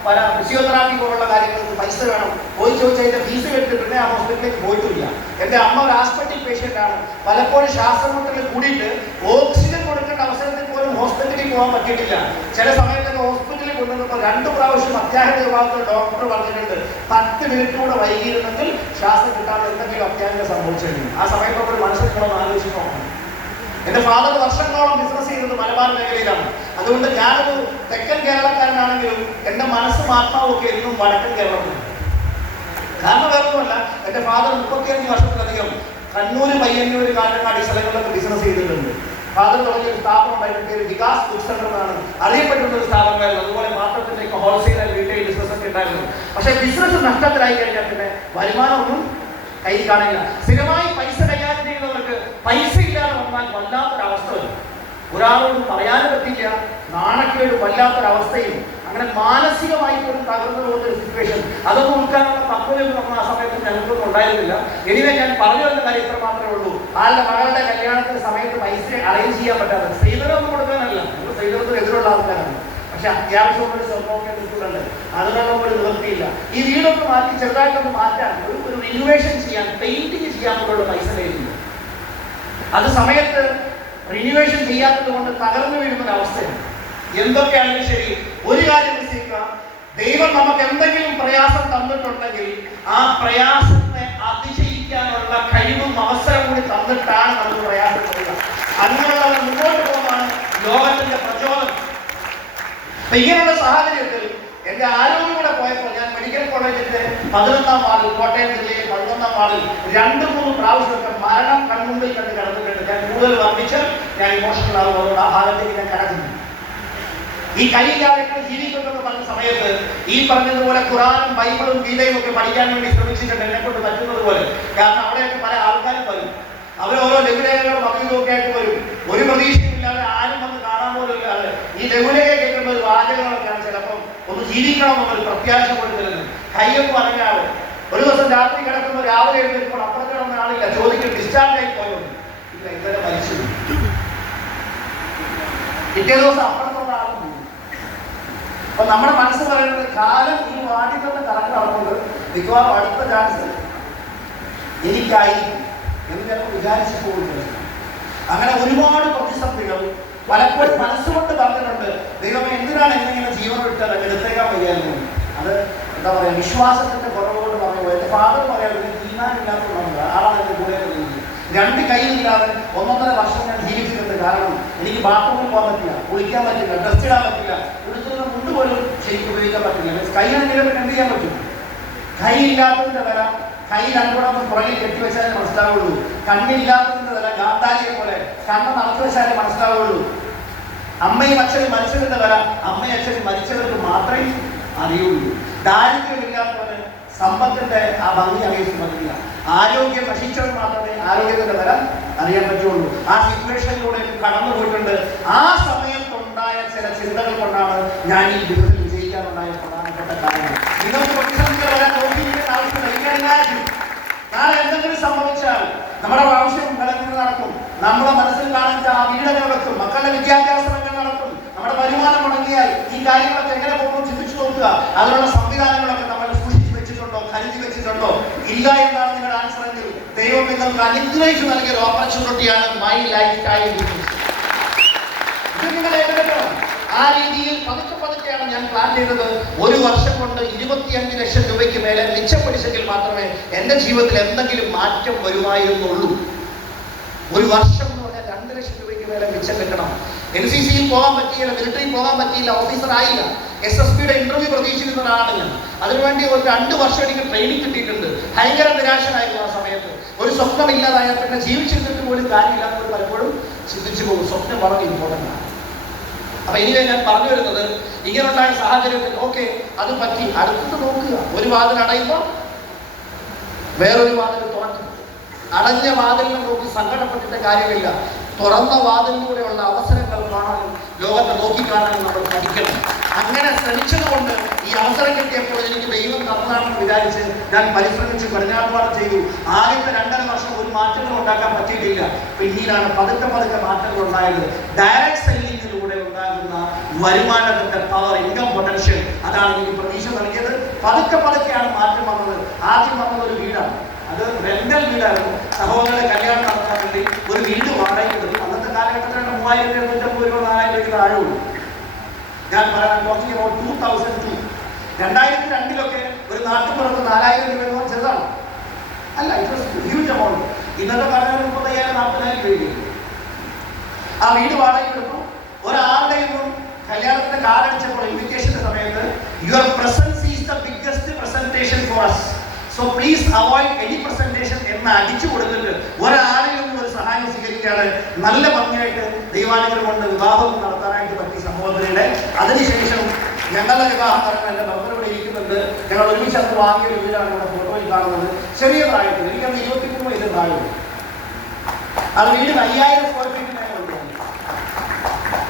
പല ഫിസിയോതെറാപ്പി പോലുള്ള കാര്യങ്ങൾക്ക് പൈസ വേണം. പോയി ചോദിച്ചാൽ അതിൻ്റെ ഫീസ് എടുത്തിട്ടുണ്ട്. ആ ഹോസ്പിറ്റലിലേക്ക് പോയിട്ടില്ല. എൻ്റെ അമ്മ ഒരു ആസ്പെക്റ്റീവ് പേഷ്യൻ്റ് ആണ്. പലപ്പോഴും ശ്വാസമുട്ടൽ കൂടിയിട്ട് ഓക്സിജൻ കൊടുക്കേണ്ട അവസരത്തിൽ പോലും ഹോസ്പിറ്റലിൽ പോകാൻ പറ്റിയിട്ടില്ല. ചില സമയത്തൊക്കെ ഹോസ്പിറ്റലിൽ കൊണ്ടുവന്നപ്പോൾ 2 പ്രാവശ്യം അത്യാഹിത വിഭാഗത്തിൽ ഡോക്ടർ പറഞ്ഞിട്ടുണ്ട് 10 മിനിറ്റ് കൂടെ വൈകിയിരുന്നെങ്കിൽ ശ്വാസം കിട്ടാതെ എന്തെങ്കിലും അത്യാഹിതം സംഭവിച്ചിരുന്നു. ആ സമയത്തൊക്കെ ഒരു മനസ്സിലൊന്നും ആലോചിച്ച് നോക്കണം. എൻ്റെ ഫാദർ വർഷങ്ങളോളം ബിസിനസ് ചെയ്യുന്നത് മലബാർ മേഖലയിലാണ്. അതുകൊണ്ട് ഞാനൊരു തെക്കൻ കേരളക്കാരനാണെങ്കിലും എൻ്റെ മനസ്സും ആത്മാവും ഒക്കെ എന്നും വടക്കൻ കേരളത്തിലാണ്. കാരണം വേറൊന്നുമല്ല, എൻ്റെ ഫാദർ 35 വർഷത്തിലധികം കണ്ണൂര്, പയ്യന്നൂര്, കാലങ്ങാടി സ്ഥലങ്ങളിലൊക്കെ ബിസിനസ് ചെയ്തിട്ടുണ്ട്. ഫാദർ തുടങ്ങിയ ഒരു സ്ഥാപനമായിട്ട് പേര് വികാസ് ബുക്ക് സെന്റർ എന്നാണ് അറിയപ്പെടുന്ന ഒരു സ്ഥാപനമായിരുന്നു. അതുപോലെ പാത്രത്തിൻ്റെ ഹോൾസെയിൽ ആൻഡ് റീറ്റെയിൽ ബിസിനസ് ഒക്കെ ഉണ്ടായിരുന്നു. പക്ഷേ ബിസിനസ് നഷ്ടത്തിലായി കഴിഞ്ഞാൽ പിന്നെ വരുമാനമൊന്നും കയ്യിൽ കാണില്ല. സ്ഥിരമായി പൈസ കൈകാര്യം ചെയ്യുന്നവർക്ക് പൈസ ഇല്ലാതെ വന്നാൽ വല്ലാത്തൊരവസ്ഥ വരും. ഒരാളോട് പറയാനും പറ്റില്ല, നാണക്കേട് വല്ലാത്തൊരവസ്ഥയും, അങ്ങനെ മാനസികമായി പോലും തകർന്നു പോകുന്ന ഒരു സിറ്റുവേഷൻ. അതൊന്നും ഉൾക്കാനുള്ള പക്വതയൊന്നും നമ്മൾ ആ സമയത്ത് ഞങ്ങൾക്കൊന്നും ഉണ്ടായിരുന്നില്ല. എനിവേ ഞാൻ പറഞ്ഞു വരുന്ന കാര്യം ഇത്ര മാത്രമേ ഉള്ളൂ. ആളുടെ മകളുടെ കല്യാണത്തിന് സമയത്ത് പൈസ അറേഞ്ച് ചെയ്യാൻ പറ്റാതെ, സ്ത്രീധനമൊന്നും കൊടുക്കാനല്ല, നമ്മൾ സ്ത്രീധനത്തിന് എതിരുള്ള ആൾക്കാരാണ്. പക്ഷെ അത്യാവശ്യമുള്ളൊരു സ്വർണ്ണമൊക്കെ എടുത്തിട്ടുണ്ട്. അതിനൊന്നും ഒരു നിവൃത്തിയില്ല. ഈ വീടൊക്കെ മാറ്റി ചെറുതായിട്ടൊന്ന് മാറ്റാൻ, ഒരു റിനോവേഷൻ ചെയ്യാൻ, പെയിന്റിങ് ചെയ്യാനുള്ള പൈസ കയ്യിലില്ല. അത് സമയത്ത് റിനോവേഷൻ ചെയ്യാത്തത് കൊണ്ട് തകർന്നു വീഴുന്നൊരവസ്ഥയാണ്. എന്തൊക്കെയാണെങ്കിലും ശരി, ഒരു കാര്യം വിശ്വസിക്കാം, ദൈവം നമുക്ക് എന്തെങ്കിലും പ്രയാസം തന്നിട്ടുണ്ടെങ്കിൽ ആ പ്രയാസത്തെ അതിജയിക്കാനുള്ള കഴിവും അവസരം കൂടി തന്നിട്ടാണ് നമുക്ക് പ്രയാസം തരിക. അങ്ങനെയുള്ള മുന്നോട്ട് പോകുന്നതാണ് ലോകത്തിന്റെ പ്രചോദനം. ഇങ്ങനെയുള്ള സാഹചര്യത്തിൽ എൻ്റെ ആരോഗ്യം കൂടെ പോയപ്പോൾ ഞാൻ മെഡിക്കൽ കോളേജിന്റെ 11ാം വാർഡിൽ, കോട്ടയം ജില്ലയിലെ 11ാം വാർഡിൽ 2-3 പ്രാവശ്യമൊക്കെ മരണം കൺമുമ്പിൽ കണ്ട് കിടന്നിട്ടുണ്ട്. ഞാൻ കൂടുതൽ വർദ്ധിച്ച് ഞാൻ ഇമോഷണൽ ആകുമ്പോൾ ആ ഭാഗത്തേക്ക് ഞാൻ കടന്നു. ഈ കൈയില്ലാതെ ജീവിക്കുമെന്ന് പറഞ്ഞ സമയത്ത് ഈ പറഞ്ഞതുപോലെ ഖുറാനും ബൈബിളും ഗീതയും ഒക്കെ പഠിക്കാൻ വേണ്ടി ശ്രമിച്ചിട്ടുണ്ട്, എന്നെ കൊണ്ട് പറ്റുന്നത് പോലെ. കാരണം അവിടെയൊക്കെ പല ആൾക്കാരും വരും, അവർ ഓരോ ലഘുലേഖകളും അഭിമുഖമൊക്കെ ആയിട്ട് വരും. ഒരു പ്രതീക്ഷയില്ലാതെ ആരും വന്ന് കാണാൻ പോലും ഇല്ലാതെ ഈ ലഘുലേഖ കേൾക്കുന്ന ഒരു വാചകങ്ങളൊക്കെയാണ് ചിലപ്പം ഒന്ന് ജീവിക്കണമെന്നൊരു പ്രത്യാശ കൊടുത്തിരുന്നത്. കയ്യൊന്നും അറിയാതെ ഒരു ദിവസം രാത്രി കിടക്കുമ്പോൾ രാവിലെ എഴുന്നേൽപ്പോൾ അപ്പുറത്ത് കിടന്ന ആളില്ല, ചോദിക്കും ഡിസ്ചാർജ് ആയി പോയത് ഇല്ല, ഇതുവരെ മരിച്ചു. പിറ്റേ ദിവസം അപ്പുറത്തുള്ള ആളും. അപ്പൊ നമ്മുടെ മനസ്സ് പറയുന്നത് കാലം ഈ വാടി തന്നെ കറക്റ്റ് നടക്കുന്നത് മിക്കവാറും അടുത്ത ചാൻസ് എനിക്കായിരിക്കും എന്ന് ചിലപ്പോൾ വിചാരിച്ചു പോകുന്നത്. അങ്ങനെ ഒരുപാട് പ്രതിസന്ധികൾ പലപ്പോഴും മനസ്സുകൊണ്ട് പറഞ്ഞിട്ടുണ്ട്, ദൈവമേ എന്തിനാണ് എന്നിങ്ങനെ ജീവൻ വിട്ടത്, എടുത്തേക്കാൻ വയ്യായിരുന്നു. അത് എന്താ പറയുക, വിശ്വാസത്തിന്റെ കുറവുകൊണ്ട് പറഞ്ഞു. എൻ്റെ ഫാദർ പറയാറുണ്ട്, തീരുമാനമില്ലാത്തതുകൊണ്ട് ആളാണ് എൻ്റെ കൂടെ കഴിഞ്ഞത്. 2 കൈയില്ലാതെ 1.5 വർഷം ഞാൻ ജീവിച്ചിട്ടുണ്ട്. കാരണം എനിക്ക് ബാത്റൂമിൽ പോകാൻ പറ്റില്ല, കുളിക്കാൻ പറ്റില്ല, ഡ്രസ് ഇടാൻ പറ്റില്ല, ഉടുത്തുന്ന മുണ്ട് പോലും ശരിക്കും ഉപയോഗിക്കാൻ പറ്റില്ല. കൈയാണെങ്കിലും എന്ത് ചെയ്യാൻ പറ്റും? കൈയില്ലാത്തതിന്റെ വില കൈ 2 പുറകിൽ കെട്ടിവെച്ചാലേ മനസ്സിലാവുള്ളൂ. കണ്ണില്ലാത്തതിന്റെ വില ഗാന്ധാരിയെ പോലെ കണ്ണ് നടത്തി വെച്ചാലേ മനസ്സിലാവുള്ളൂ. അമ്മയും അച്ഛനും മരിച്ചതിന്റെ വില അമ്മയും അച്ഛനും മരിച്ചവർക്ക് മാത്രമേ അറിയുള്ളൂ. ദാരിദ്ര്യമില്ലാത്തവന് സമ്പത്തിന്റെ ആ ഭംഗി അറിയാൻ പറ്റില്ല. ആരോഗ്യം നശിച്ചവർ മാത്രമേ ആരോഗ്യത്തിന്റെ വില അറിയാൻ പറ്റുള്ളൂ. ആ സിറ്റുവേഷനിലൂടെ കടന്നു പോയിട്ടുണ്ട്. ആ സമയത്തുണ്ടായ ചില ചിന്തകൾ കൊണ്ടാണ് ഞാൻ ഈ ജീവിതത്തിൽ വിജയിക്കാനുണ്ടായ പ്രധാനപ്പെട്ട കാരണം. നിങ്ങൾക്ക് പ്രതിസന്ധികൾ വരാൻ നോക്കിയിരിക്കുന്ന ആവശ്യമില്ല. നാളെ എന്തെങ്കിലും സംഭവിച്ചാൽ നമ്മുടെ ആവശ്യം നിലനിന്ന് നടക്കും. നമ്മുടെ മനസ്സിൽ കാണുന്ന ആ വീടുകൾ വെക്കും, മക്കളുടെ വിദ്യാഭ്യാസങ്ങൾ നടക്കും. നമ്മുടെ വരുമാനം മുടങ്ങിയാൽ ഈ കാര്യങ്ങളൊക്കെ എങ്ങനെ പോകുന്നു ചിന്തിച്ചു നോക്കുക. അതിനുള്ള സംവിധാനങ്ങളൊക്കെ നമ്മൾ സൂക്ഷിച്ചു വെച്ചിട്ടുണ്ടോ, കരുതി വെച്ചിട്ടുണ്ടോ? ഇല്ല എന്നാണ് നിങ്ങളുടെ ആൻസർ എങ്കിൽ ദൈവം നിങ്ങൾക്ക് അനുഗ്രഹിച്ചു നൽകിയ ഒരു ഓപ്പർച്യൂണിറ്റിയാണ് മൈ ലൈഫ് സ്റ്റൈൽ. ഇത് നിങ്ങൾ ഏറ്റെടുക്കണം. ആ രീതിയിൽ പതുക്കെയാണ് ഞാൻ പ്ലാൻ ചെയ്തത്. 1 വർഷം കൊണ്ട് 25 ലക്ഷം രൂപയ്ക്ക് മേലെ മിച്ചപ്പിടിച്ചെങ്കിൽ മാത്രമേ എൻ്റെ ജീവിതത്തിൽ എന്തെങ്കിലും മാറ്റം വരുമായിരുന്നുള്ളൂ. 1 വർഷം എന്ന് പറഞ്ഞാൽ 2 ലക്ഷം രൂപയ്ക്ക് മേലെ മിച്ചം കിട്ടണം. NCCയിൽ പോകാൻ പറ്റിയില്ല, മിലിറ്ററിയിൽ പോകാൻ പറ്റിയില്ല, ഓഫീസർ ആയില്ല. SSBയുടെ ഇന്റർവ്യൂ പ്രതീക്ഷിക്കുന്ന ഒരാളാണ് ഞാൻ. അതിനുവേണ്ടി ഒരു 2 വർഷം എനിക്ക് ട്രെയിനിങ് കിട്ടിയിട്ടുണ്ട്. ഭയങ്കര നിരാശനായിരുന്നു ആ സമയത്ത്. ഒരു സ്വപ്നമില്ലാതായാൽ പിന്നെ ജീവിച്ചിരുന്നിട്ട് പോലും കാര്യമില്ലാത്തവർ പലപ്പോഴും ചിന്തിച്ചു പോകും. സ്വപ്നം വളരെ ഇമ്പോർട്ടൻ്റ് ആണ്. അപ്പൊ ഇനി ഞാൻ പറഞ്ഞു വരുന്നത്, ഇങ്ങനെയുണ്ടായ സാഹചര്യത്തിൽ ഓക്കെ അത് പറ്റി, അടുത്ത് നോക്കുക. ഒരു വാതിൽ അടയുമ്പോൾ വേറൊരു വാതിൽ തുറക്കും. അടഞ്ഞ വാതിലിനെ നോക്കി സങ്കടപ്പെട്ടിട്ട് കാര്യമില്ല. തുറന്ന വാതിലിലൂടെയുള്ള അവസരങ്ങൾ കാണാനും ലോകത്തെ നോക്കിക്കാണാനും നമ്മൾ പഠിക്കണം. അങ്ങനെ ശ്രമിച്ചതുകൊണ്ട് ഈ അവസരം കിട്ടിയപ്പോൾ എനിക്ക് ദൈവം തന്നതാണെന്ന് വിചാരിച്ച് ഞാൻ പരിശ്രമിച്ച് കഠിനാധ്വാനം ചെയ്തു. ആദ്യത്തെ 2.5 വർഷം ഒരു മാറ്റങ്ങൾ ഉണ്ടാക്കാൻ പറ്റിയിട്ടില്ല. പിന്നീടാണ് പതുക്കെ മാറ്റങ്ങൾ ഉണ്ടായത്. ഡയറക്റ്റ് സെല്ലിങ്ങിലൂടെ ഉണ്ടാകുന്ന വരുമാനത്തിന്റെ പവർ, ഇൻകം പൊട്ടൻഷ്യൽ, അതാണ് എനിക്ക് പ്രതീക്ഷ നൽകിയത്. പതുക്കെ പതുക്കെയാണ് മാറ്റം വന്നത്. ആദ്യം വന്നത് ഒരു വീടാണ്, അത് റെന്റൽ വീടായിരുന്നു. സഹോദരന്റെ കല്യാണം നടത്താൻ വേണ്ടി ഒരു വീട് വാടകയ്ക്ക് കിട്ടും. അന്നത്തെ കാലഘട്ടത്തിൽ 3750 രൂപ 4000 രൂപയ്ക്ക് താഴെയുള്ളൂ. ഞാൻ പറയാൻ ടോക്കിംഗ് അബൌട്ട് 2002. 2002 ഒരു നാട്ടുപുറത്ത് 4000 രൂപ എന്ന് പറഞ്ഞാൽ ചെറുതാണ് അല്ല, ഇറ്റ് വാസ് ഹ്യൂജ് എമൗണ്ട്. ഇന്നത്തെ പറഞ്ഞാൽ 35,000 40,000 രൂപയ്ക്ക് ആ വീട് വാടകയ്ക്ക് എടുത്തു. ഒരാളുടെ ഒന്നും കല്യാണത്തിന്റെ കാർഡടിച്ചപ്പോൾ ഇൻവിറ്റേഷന്റെ സമയത്ത് your presence is the biggest presentation for us, so please avoid any presentation എന്ന് അടിച്ചു കൊടുത്തിട്ട് ഒരാളിൽ നിന്നും ഒരു സഹായം സ്വീകരിക്കാതെ നല്ല ഭംഗിയായിട്ട് ദൈവാനുഗ്രഹം കൊണ്ട് വിവാഹം നടത്താനായിട്ട് പറ്റി സഹോദരിയുടെ. അതിനുശേഷം ഞങ്ങളുടെ വിവാഹം നടന്ന എൻ്റെ ബന്ധുവിടെ ഇരിക്കുന്നുണ്ട്. ഞങ്ങൾ ഒരുമിച്ച് അന്ന് വാങ്ങിയ ഒരു വീടാണ് ഇവിടെ ഫോട്ടോയിൽ കാണുന്നത്. ചെറിയ പ്രായത്തിൽ, എനിക്കന്ന് 23 വയസ്സ് പ്രായമുള്ളൂ. അത് വീടിന് 5000 സ്ക്വയർ ഫീറ്റ് ഞങ്ങൾ ഉണ്ട്.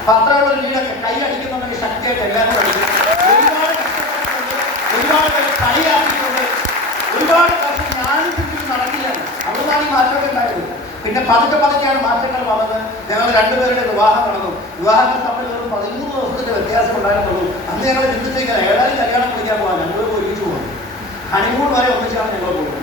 പത്രമുള്ള ഒരു വീടൊക്കെ കൈ അടിക്കുന്നുണ്ടെങ്കിൽ ശക്തിയായിട്ട് എല്ലാവരും അടിക്കും. ഒരുപാട് കഷ്ടപ്പെട്ടിട്ടുണ്ട്, ഒരുപാട് പേര് കളിയാക്കിയിട്ടുണ്ട്, ഒരുപാട് വർഷം ഞാനും ചുറ്റും നടക്കില്ലാണ്. അവിടുന്നാണ് ഈ മാറ്റമൊക്കെ ഉണ്ടായത്. പിന്നെ പതുക്കെ പതുക്കെയാണ് മാറ്റങ്ങൾ വന്നത്. ഞങ്ങൾ രണ്ടുപേരുടെ വിവാഹം നടന്നു. വിവാഹത്തിൽ തമ്മിൽ ഒരു 13 ദിവസത്തിന്റെ വ്യത്യാസം ഉണ്ടായിരുന്നുള്ളൂ. അന്ന് ഞങ്ങൾ ചിന്തിച്ചേക്കാൻ ഏതായാലും കല്യാണം കുടിക്കാൻ പോകാൻ ഞങ്ങൾ ഒരുമിച്ച് പോകും. ഹണിമൂൺ വരെ ഒന്നിച്ചാണ് ഞങ്ങൾ പോകുന്നത്.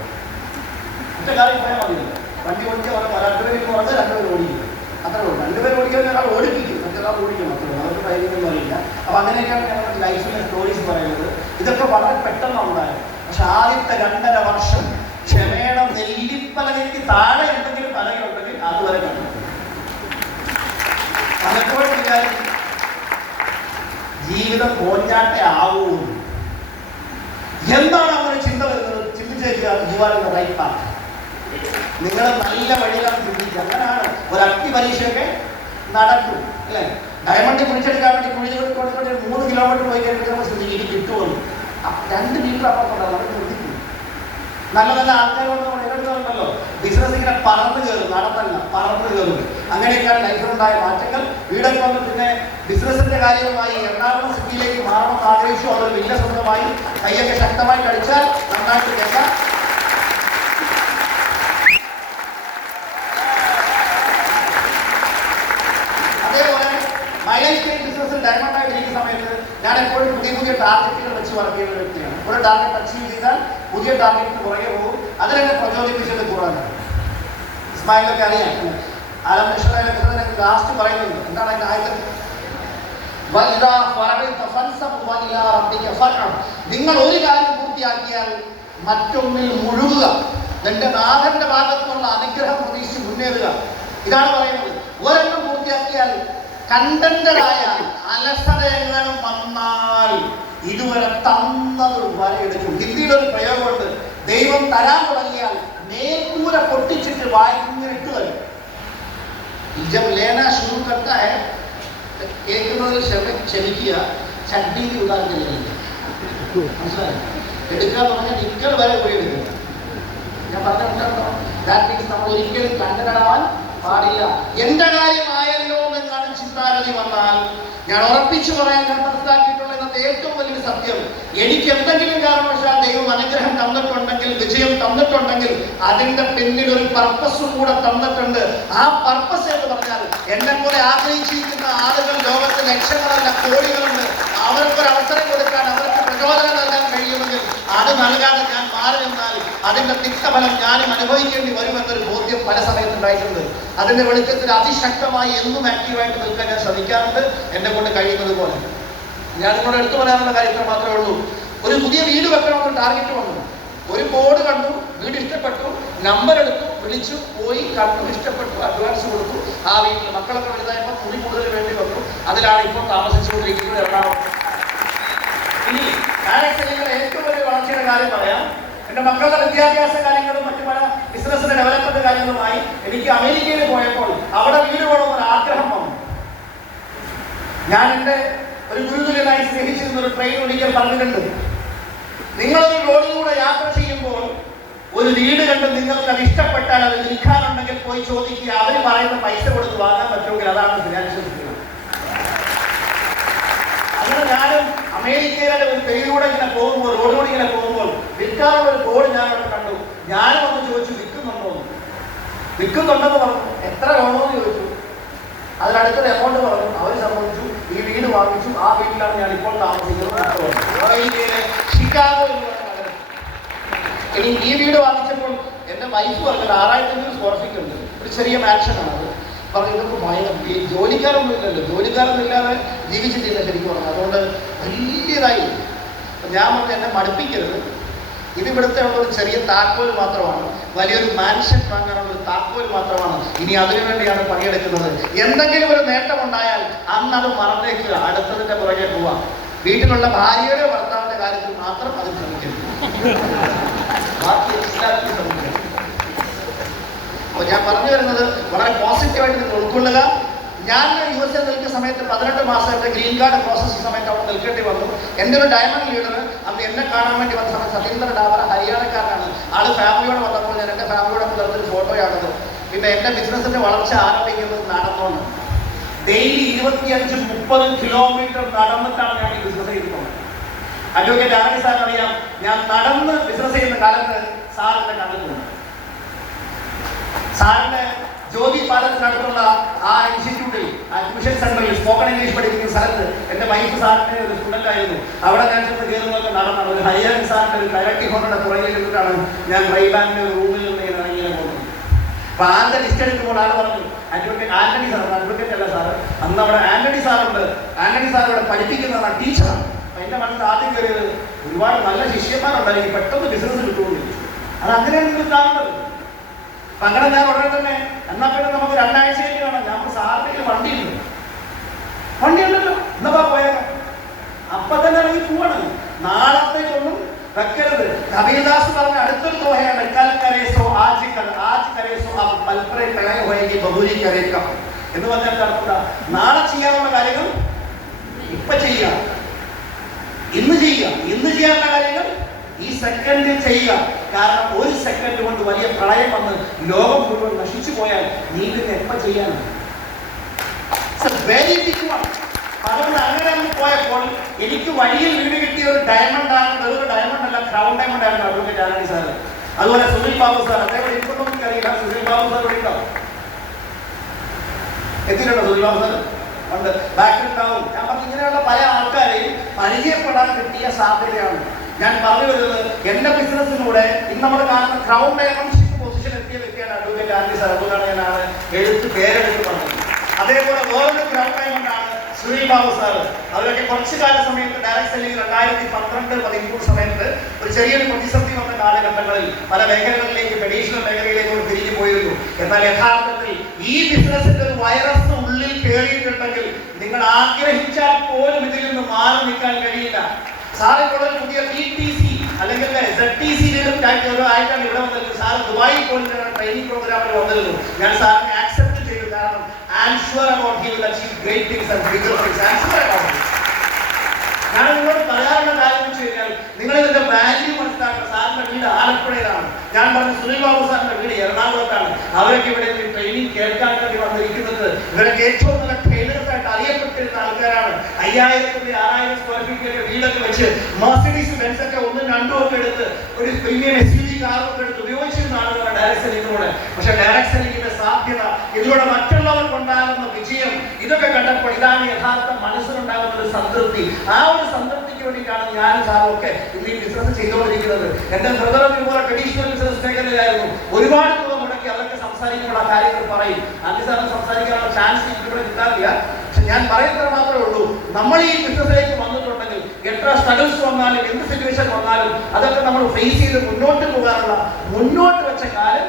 ഒറ്റ കാര്യം പോയാൽ മതിയല്ലോ. വണ്ടി ഓടിക്കാൻ പറഞ്ഞാൽ രണ്ടുപേരും പറഞ്ഞ് രണ്ടുപേരും ഓടിക്കും. അത്രേ ഉള്ളൂ. രണ്ടുപേരും ഓടിക്കാൻ ഞങ്ങൾ ഓടിപ്പിക്കും, മറ്റൊരാൾ ഓടിക്കും. അത്രേ ഉള്ളൂ. അവർക്ക് ഡ്രൈവിംഗ് അറിയില്ല. അപ്പോൾ അങ്ങനെയൊക്കെയാണ് ഞങ്ങളുടെ ലൈഫിലെ സ്റ്റോറീസ് പറയുന്നത്. ഇതൊക്കെ വളരെ പെട്ടെന്ന് ഉണ്ടായത്. പക്ഷെ ആദ്യത്തെ 2.5 വർഷം ക്ഷമയുടെ നെല്ലിപ്പലകയ്ക്ക് താഴെ എന്തെങ്കിലും പലകയുണ്ടെങ്കിൽ അതുവരെ കണ്ടു. പലപ്പോഴും വിചാരിക്കും ജീവിതം കോഞ്ഞാട്ടെ ആവൂ. എന്താണ് അങ്ങനെ ചിന്ത വരുന്നത്? ചിന്തിച്ചേക്കുക, ജീവാനുള്ള റൈറ്റ് പാത്ത്. നിങ്ങൾ നല്ല വഴിയിലാണ് ചിന്തിക്കുക. അങ്ങനെയാണ് ഒരു അഗ്നി പരീക്ഷയൊക്കെ നടക്കും അല്ലേ? ഡയമണ്ട് കുഴിച്ചെടുക്കാൻ വേണ്ടി കുഴി കൊടുത്തിട്ട് 3 കിലോമീറ്റർ പോയി കഴിഞ്ഞാൽ ശ്രദ്ധിക്കും ഇനി കിട്ടുമെന്ന്. 2 മീറ്റർ അപ്പുറത്തുണ്ടാവും. നമ്മൾ ശ്രദ്ധിക്കും. നല്ല നല്ല ആൾക്കാരോട് നമ്മൾ ഇടപെടുന്നുണ്ടല്ലോ. ബിസിനസ് ഇങ്ങനെ പറന്ന് കയറും, നടത്തല്ല പറന്ന് കയറും. അങ്ങനെയൊക്കെയാണ് ലൈഫിലുണ്ടായ മാറ്റങ്ങൾ. വീടൊക്കെ വന്ന് പിന്നെ ബിസിനസിന്റെ കാര്യവുമായി എറണാകുളം സിറ്റിയിലേക്ക് മാറണമെന്ന് ആഗ്രഹിച്ചു. അതൊരു വലിയ സ്വന്തമായി കൈയൊക്കെ ശക്തമായി കളിച്ചാൽ നന്നായിട്ട് കേൾക്കാം. അതേപോലെ മൈലൈൻ സ്റ്റേറ്റ് ബിസിനസ്സിൽ ഡയമണ്ട് ആയിട്ടിരിക്കുന്ന സമയത്ത് ഞാൻ എപ്പോഴും പുതിയ ടാർഗറ്റുകൾ വെച്ച് വർക്ക് ചെയ്യുന്ന ഒരു വ്യക്തിയാണ്. ഒരു ടാർഗറ്റ് അച്ചീവ് ചെയ്താൽ പുതിയ ടാർഗറ്റിന് പുറകെ പോകും. അതിനെന്നെ പ്രചോദിപ്പിച്ചത് ഖുർആനാണ്. ഇസ്മായിലൊക്കെ അറിയാം. ആലംബിഷ ലാസ്റ്റ് പറയുന്നുണ്ട്. എന്താണ് അതിന്റെ ആയത്ത്? നിങ്ങൾ ഒരു കാര്യം പൂർത്തിയാക്കിയാൽ മറ്റൊന്നിൽ മുഴുകുക, എന്റെ നാഥന്റെ ഭാഗത്തുനിന്നുള്ള അനുഗ്രഹം പ്രതീക്ഷിച്ച് മുന്നേറുക. ഇതാണ് പറയുന്നത്. ഒരെണ്ണം പൂർത്തിയാക്കിയാൽ കണ്ടന്റഡായ അലസതയെങ്ങാനും വന്നാൽ ഇതുവരെ തന്നത് വരെ എടുക്കും. ഹിന്ദിയിലൊരു പ്രയോഗമുണ്ട്, ദൈവം തരാൻ തുടങ്ങിയാൽ മേൽക്കൂര പൊട്ടിച്ചിട്ട് വായിട്ട് വരും. ലേന ശുਰੂ करता है, കേൾക്കുന്നതിൽ ക്ഷമിക്കുക, ചട്നിക്ക് ഉദാഹരണം മനസ്സിലായി. എടുക്കുക എന്ന് പറഞ്ഞാൽ നിക്കൽ വരെ ഉപയോഗിക്കുക. ഞാൻ പറഞ്ഞിട്ടുണ്ടോ? ദാറ്റ് മീൻസ് നമ്മൾ ഒരിക്കലും കണ്ടടാൻ പാടില്ല. എന്റെ കാര്യമായല്ലോ എന്നെങ്ങാനും ചിന്താഗതി വന്നാൽ ഞാൻ ഉറപ്പിച്ചു പറയാൻ ഞാൻ മനസ്സിലാക്കിയിട്ടുള്ള ഇന്നത്തെ ഏറ്റവും വലിയ സത്യം, എനിക്ക് എന്തെങ്കിലും കാരണവശാൽ ദൈവം അനുഗ്രഹം തന്നിട്ടുണ്ടെങ്കിൽ, വിജയം തന്നിട്ടുണ്ടെങ്കിൽ അതിന്റെ പിന്നിൽ ഒരു പർപ്പസും കൂടെ തന്നിട്ടുണ്ട്. ആ പർപ്പസ് എന്ന് പറഞ്ഞാൽ എന്നെ പോലെ ആഗ്രഹിച്ചിരിക്കുന്ന ആളുകൾ ലോകത്ത് ലക്ഷങ്ങളല്ല കോടികളുണ്ട്. അവർക്കൊരു അവസരം കൊടുക്കാൻ, അവർക്ക് പ്രചോദനം നൽകാൻ കഴിയുമെങ്കിൽ അത് നൽകാതെ ഞാൻ മാറി നിന്നാൽ അതിന്റെ തിക്തഫലം ഞാനും അനുഭവിക്കേണ്ടി വരുമെന്നൊരു ബോധ്യം പല സമയത്തുണ്ടായിട്ടുണ്ട്. അതിന്റെ വെളിച്ചത്തിൽ അതിശക്തമായി എന്നും ആക്റ്റീവായിട്ട് നിൽക്കാൻ ഞാൻ ശ്രമിക്കാറുണ്ട്, എന്നെ കൊണ്ട് കഴിയുന്നത് പോലെ. ഞാൻ നിങ്ങളോട് എടുത്തു പറയാനുള്ള കാര്യത്തിൽ മാത്രമേ ഉള്ളൂ. ഒരു പുതിയ വീട് വെക്കണമെന്ന് ടാർഗറ്റ് വന്നു. ഒരു ബോർഡ് കണ്ടു, വീട് ഇഷ്ടപ്പെട്ടു, നമ്പർ എടുത്തു, വിളിച്ചു, പോയി കണ്ടു, ഇഷ്ടപ്പെട്ടു, അഡ്വാൻസ് കൊടുത്തു. ആ വീട്ടിൽ മക്കളൊക്കെ വലുതായപ്പോൾ മുറി കൂടുതൽ വേണ്ടി വന്നു. അതിലാണ് ഇപ്പോൾ താമസിച്ചുകൊണ്ടിരിക്കുന്നത് എറണാകുളം. ഇനി ഡയറക്ടറികളുടെ ഏറ്റവും വലിയ വളർച്ചയുടെ കാര്യം പറയാം. എൻ്റെ മക്കളുടെ വിദ്യാഭ്യാസ കാര്യങ്ങളും മറ്റു പല ബിസിനസിന്റെ ഡെവലപ്മെന്റ് കാര്യങ്ങളുമായി എനിക്ക് അമേരിക്കയിൽ പോയപ്പോൾ അവിടെ വീട് വേണമെന്നൊരു ആഗ്രഹം വന്നു. ഞാൻ എൻ്റെ ഒരു ഗുരുതുല്യനായി സ്നേഹിച്ചിരുന്ന ഒരു ട്രെയിൻ ഒരിക്കൽ പറഞ്ഞിട്ടുണ്ട്, നിങ്ങളൊരു റോഡിലൂടെ യാത്ര ചെയ്യുമ്പോൾ ഒരു വീട് കണ്ട് നിങ്ങൾക്ക് അത് ഇഷ്ടപ്പെട്ടാൽ അത് വിൽക്കാനുണ്ടെങ്കിൽ പോയി ചോദിക്കുക, അവർ പറയുന്ന പൈസ കൊടുത്ത് വാങ്ങാൻ പറ്റുമെങ്കിൽ അതാണ് ഫിനാൻഷ്യൽ ഫ്രീഡം. അങ്ങനെ ഞാനും അമേരിക്കയിലെ ഒരു തെരുവിലൂടെ ഇങ്ങനെ പോകുമ്പോൾ, റോഡിലൂടെ ഇങ്ങനെ പോകുമ്പോൾ വിൽക്കാനുള്ള ഒരു ബോർഡ് ഞാൻ അവിടെ കണ്ടു. ഞാനും ഒന്ന് ചോദിച്ചു, വിൽക്കുന്നുണ്ടോ? വിൽക്കുന്നുണ്ടെന്ന് പറഞ്ഞു. എത്ര വേണമെന്ന് ചോദിച്ചു. അതിനടുത്തൊരു എമൗണ്ട് പറഞ്ഞു. അവർ സമ്മതിച്ചു. ഈ വീട് വീട് വാങ്ങിച്ചു. ആ വീട്ടിലാണ് ഞാൻ ഇപ്പോൾ താമസിക്കുന്നത്. അമേരിക്കയിലെ ഷിക്കാഗോ എന്ന് പറയുന്ന നഗരം. ഇനി ഈ വീട് വാങ്ങിച്ചപ്പോൾ എൻ്റെ വൈഫ് പറഞ്ഞത് 6500 സ്ക്വയർ ഫീറ്റ് ഉണ്ട്, ഒരു ചെറിയ മാൻഷനാണ് അത്. പറഞ്ഞു ഇതൊക്കെ ഭയങ്കര ജോലിക്കാരൊന്നും ഇല്ലല്ലോ, ജോലിക്കാരൊന്നും ഇല്ലാതെ ജീവിച്ചിട്ടില്ല ശരിക്കും പറഞ്ഞു. അതുകൊണ്ട് വലിയതായി ഞാൻ പറഞ്ഞു എന്നെ മടുപ്പിക്കരുത്, ഇത് ഇവിടുത്തെ ഉള്ള ഒരു ചെറിയ താക്കോൽ മാത്രമാണ്, വലിയൊരു മാൻഷൻ വാങ്ങാനുള്ള ഒരു താക്കോൽ മാത്രമാണ്. ഇനി അതിനു വേണ്ടിയാണ് പണിയെടുക്കുന്നത്. എന്തെങ്കിലും ഒരു നേട്ടമുണ്ടായാൽ അന്നത് മറന്നേക്കുക, അടുത്തതിന്റെ പുറകെ പോവാം. വീട്ടിലുള്ള ഭാര്യയുടെ ഭർത്താവിന്റെ കാര്യത്തിൽ മാത്രം അത് ശ്രമിക്കുന്നു, ബാക്കി എല്ലാവർക്കും ശ്രമിക്കണം. അപ്പോൾ ഞാൻ പറഞ്ഞു വരുന്നത് വളരെ പോസിറ്റീവായിട്ട് നിങ്ങൾ ഉൾക്കൊള്ളുക. ഞാൻ USA നിൽക്കുന്ന സമയത്ത് 18 മാസം എൻ്റെ ഗ്രീൻ കാർഡ് പ്രോസസ്സിംഗ് സമയത്ത് അവിടെ നിൽക്കേണ്ടി വന്നു. എൻ്റെ ഒരു ഡയമണ്ട് ലീഡർ അന്ന് എന്നെ കാണാൻ വേണ്ടി വന്ന സമയത്ത് സതീന്ദ്ര ഡാവറ ഹരിയാനക്കാരനാണ്. ആള് ഫാമിലിയോടെ വന്നപ്പോൾ ഞാൻ എൻ്റെ ഫാമിലിയോടെ നിർന്നൊരു ഫോട്ടോയാണത്. പിന്നെ എൻ്റെ ബിസിനസ്സിൻ്റെ വളർച്ച ആരംഭിക്കുന്നത് നടന്നുകൊണ്ട് ഡെയിലി 25-30 കിലോമീറ്റർ നടന്നിട്ടാണ് ഞാൻ ഈ ബിസിനസ് ചെയ്തിട്ടുള്ളത്. അഡ്വക്കേറ്റ് ആനന്ദി സാറിന് അറിയാം, ഞാൻ നടന്ന് ബിസിനസ് ചെയ്യുന്ന കാലത്ത് സാറിൻ്റെ കണ്ടിട്ടുണ്ട്. സാറിൻ്റെ ജ്യോതി പാലത്തിനടുത്തുള്ള ആ ഇൻസ്റ്റിറ്റ്യൂട്ടിൽ, അഡ്മിഷൻ സെന്ററിൽ സ്പോക്കൺ ഇംഗ്ലീഷ് പഠിക്കുന്ന സ്ഥലത്ത് എൻ്റെ വൈഫ് സാറിൻ്റെ ഒരു സ്റ്റുഡൻ്റ് ആയിരുന്നു. അവിടെ ഞാൻ ചെന്ന് കയറുന്നതൊക്കെ നടന്നത് ഒരു ഹരിയാന സാറിൻ്റെ ഒരു ഡയറക്ടീവ് ഹോട്ടലിൻ്റെ പുറകിൽ നിന്നിട്ടാണ് ഞാൻ റൈബാനിൻ്റെ ഒരു റൂമിൽ നിന്ന് ഇങ്ങനെ പോകുന്നത്. അപ്പോൾ ആരുടെ ലിസ്റ്റ് എടുക്കുമ്പോൾ ആൾ പറഞ്ഞു അഡ്വക്കേറ്റ് ആന്റണി സാർ, അഡ്വക്കേറ്റ് അല്ല സാറ്, അന്ന് അവിടെ ആന്റണി സാറുണ്ട്. ആന്റണി സാർ ഇവിടെ പഠിപ്പിക്കുന്നതാണ്, ടീച്ചറാണ്. അപ്പം എൻ്റെ മനസ്സിൽ ആദ്യം കയറിയത് ഒരുപാട് നല്ല ശിഷ്യന്മാരുണ്ടായിരിക്കും, പെട്ടെന്ന് ബിസിനസ് കിട്ടുമെന്ന്. അത് അങ്ങനെയാണ് നിങ്ങൾ കാണുന്നത്. അപ്പം അങ്ങനെ ഞാൻ ഉടനെ തന്നെ എന്നാൽ പിന്നെ നമുക്ക് 2 ആഴ്ചയ്ക്ക് വേണം, ഞാൻ സാറിന് വണ്ടിയുണ്ട്, വണ്ടിയുണ്ടല്ലോ എന്നപ്പാ പോയേക്കാം. അപ്പം തന്നെ ഇറങ്ങി പോവാണ്. നാളത്തേക്കൊന്നും വെക്കരുത്. കബീർദാസ് പറഞ്ഞ അടുത്തൊരു ദോഹയാണ്, കൽ കരേസോ ആജ് കരേസോ അബ് പൽപരെ പെളയ ഹോയെങ്കിൽ ബഹുരി കരേക്കാം എന്ന് പറഞ്ഞാൽ അർത്ഥം നാളെ ചെയ്യാനുള്ള കാര്യങ്ങൾ ഇപ്പൊ ചെയ്യുക, ഇന്ന് ചെയ്യുക. ഇന്ന് ചെയ്യാനുള്ള കാര്യങ്ങൾ ഈ സെക്കൻഡിൽ ചെയ്യുക. കാരണം ഒരു സെക്കൻഡ് കൊണ്ട് വലിയ പ്രളയം വന്ന് ലോകം മുഴുവൻ നശിച്ചു പോയാൽ നീ പിന്നെ എപ്പോൾ ചെയ്യാനാണ്? Very big one. അതുകൊണ്ട് അങ്ങനെ ഒന്ന് പോയപ്പോൾ എനിക്ക് വഴിയിൽ വീട് കിട്ടിയ ഒരു ഡയമണ്ട് ആണ്. വെറുതെ ഡയമണ്ട് അല്ല, ക്രൗൺ ഡയമണ്ട് ആയിരുന്നു അഡ്വക്കേറ്റ് ആനന്ദി സാർ. അതുപോലെ സുനിൽ ബാബു സാർ, അതേപോലെ ഇപ്പോഴും എനിക്കറിയില്ല സുനിൽ ബാബു സാർ ഇവിടെ ഉണ്ടോ? എത്തിയിട്ടുണ്ടോ സുനിൽ ബാബു സാർ? ഉണ്ട്, ബാക്കിലുണ്ടാവും. ഞാൻ പറഞ്ഞു ഇങ്ങനെയുള്ള പല ആൾക്കാരെയും പരിചയപ്പെടാൻ കിട്ടിയ സാധ്യതയാണ് ഞാൻ പറഞ്ഞു വരുന്നത്. എന്റെ ബിസിനസ്സിലൂടെ ഇന്ന് നമ്മൾ കാണുന്ന ക്രൗൺ ഡയമണ്ട്ഷിപ്പ് പൊസിഷൻ എത്തിയ വ്യക്തിയാണ് അഡ്വക്കേറ്റ് ആനന്ദി സാർ. അതുകൊണ്ടാണ് ഞാൻ പേരെടുത്ത് പറഞ്ഞത്. അതേപോലെ വേറൊരു ക്രൗൺ ഡയമണ്ട് ആണ് സുനിൽ ബാബു സാർ. അവരൊക്കെ കുറച്ചു കാല സമയത്ത് ഡയറക്ട് സെല്ലിംഗ് 2012-13 സമയത്ത് ഒരു ചെറിയൊരു പ്രതിസന്ധി വന്ന കാലഘട്ടങ്ങളിൽ പല മേഖലകളിലേക്ക്, ട്രഡീഷണൽ മേഖലയിലേക്ക് തിരിഞ്ഞു പോയിരുന്നു. എന്നാൽ യഥാർത്ഥത്തിൽ ഈ ബിസിനസിന്റെ ഒരു വൈറസ് ഉള്ളിൽ കയറിയിട്ടുണ്ടെങ്കിൽ നിങ്ങൾ ആഗ്രഹിച്ചാൽ പോലും ഇതിൽ നിന്ന് മാറി നിൽക്കാൻ കഴിയില്ല. സാറ് ഇപ്പോൾ പുതിയ PTC അല്ലെങ്കിൽ ZTC ആയിട്ടാണ് ഇവിടെ വന്നിരുന്നത്. സാറ് ദുബായിൽ പോലും ട്രെയിനിങ് പ്രോഗ്രാമിൽ വന്നിരുന്നു. ഞാൻ സാറിനെ ആക്സെപ്റ്റ് ചെയ്തു. കാരണം I am sure about he will achieve great things and bigger things. I am sure about it. ഞാൻ നിങ്ങളോട് പറയാനുള്ള കാര്യം വെച്ച് കഴിഞ്ഞാൽ നിങ്ങൾ ഇതിന്റെ വാല്യൂ മനസ്സിലാക്കണം. സാറിന്റെ വീട് ആലപ്പുഴയിലാണ്. ഞാൻ പറഞ്ഞു സുനിൽ ബാബു സാറിന്റെ വീട് എറണാകുളത്താണ്. അവരൊക്കെ ഇവിടെ ട്രെയിനിങ് കേൾക്കാൻ വേണ്ടി വന്നിരിക്കുന്നത്. ഇവരൊക്കെ ഏറ്റവും നല്ല ട്രെയിനേഴ്സ് ആയിട്ട് അറിയപ്പെട്ടിരുന്ന ആൾക്കാരാണ്. 5000-6000 സ്ക്വയർ ഫീറ്റ് വീടൊക്കെ വെച്ച് മെർസിഡീസ് ബെൻസ് ഒക്കെ 1-2 ഒക്കെ എടുത്ത് ഒരു പ്രീമിയം SUV കാറൊക്കെ എടുത്ത് ഉപയോഗിച്ചിരുന്ന ആളുകളാണ് ഡയറക്ട് സെല്ലിങ്ങിലൂടെ. പക്ഷെ ഡയറക്ട് സെല്ലിങ്ങിന്റെ സാധ്യത, ഇതിലൂടെ മറ്റുള്ളവർക്കുണ്ടാകുന്ന വിജയം, ഇതൊക്കെ കണ്ടപ്പോൾ ഇതാണ് യഥാർത്ഥ മനസ്സിലുണ്ടാകുന്ന ഒരു സംതൃപ്തി. ആ ഒരു സംതൃപ്തിക്ക് വേണ്ടിയിട്ടാണ് ഞാനും സാറും ഒക്കെ ഇന്ന് ഈ ബിസിനസ് ചെയ്തുകൊണ്ടിരിക്കുന്നത്. എന്റെ ബ്രദറും ഇതുപോലെ ട്രഡീഷണൽ ബിസിനസ് മേഖലയിലായിരുന്നു. ഒരുപാട് തുക മുടക്കി അതൊക്കെ സംസാരിക്കുമ്പോൾ ആ കാര്യങ്ങൾ പറയും. ആദ്യ സാറിന് സംസാരിക്കാനുള്ള ചാൻസ് ഇവിടെ കിട്ടാറില്ല. പക്ഷെ ഞാൻ പറയുന്നത് മാത്രമേ ഉള്ളൂ, നമ്മൾ ഈ ബിസിനസ്സിലേക്ക് വന്നിട്ടുണ്ടെങ്കിൽ എത്ര സ്ട്രഗിൾസ് വന്നാലും എന്ത് സിറ്റുവേഷൻ വന്നാലും അതൊക്കെ നമ്മൾ ഫേസ് ചെയ്ത് മുന്നോട്ട് പോകാനുള്ള, മുന്നോട്ട് വെച്ച കാലം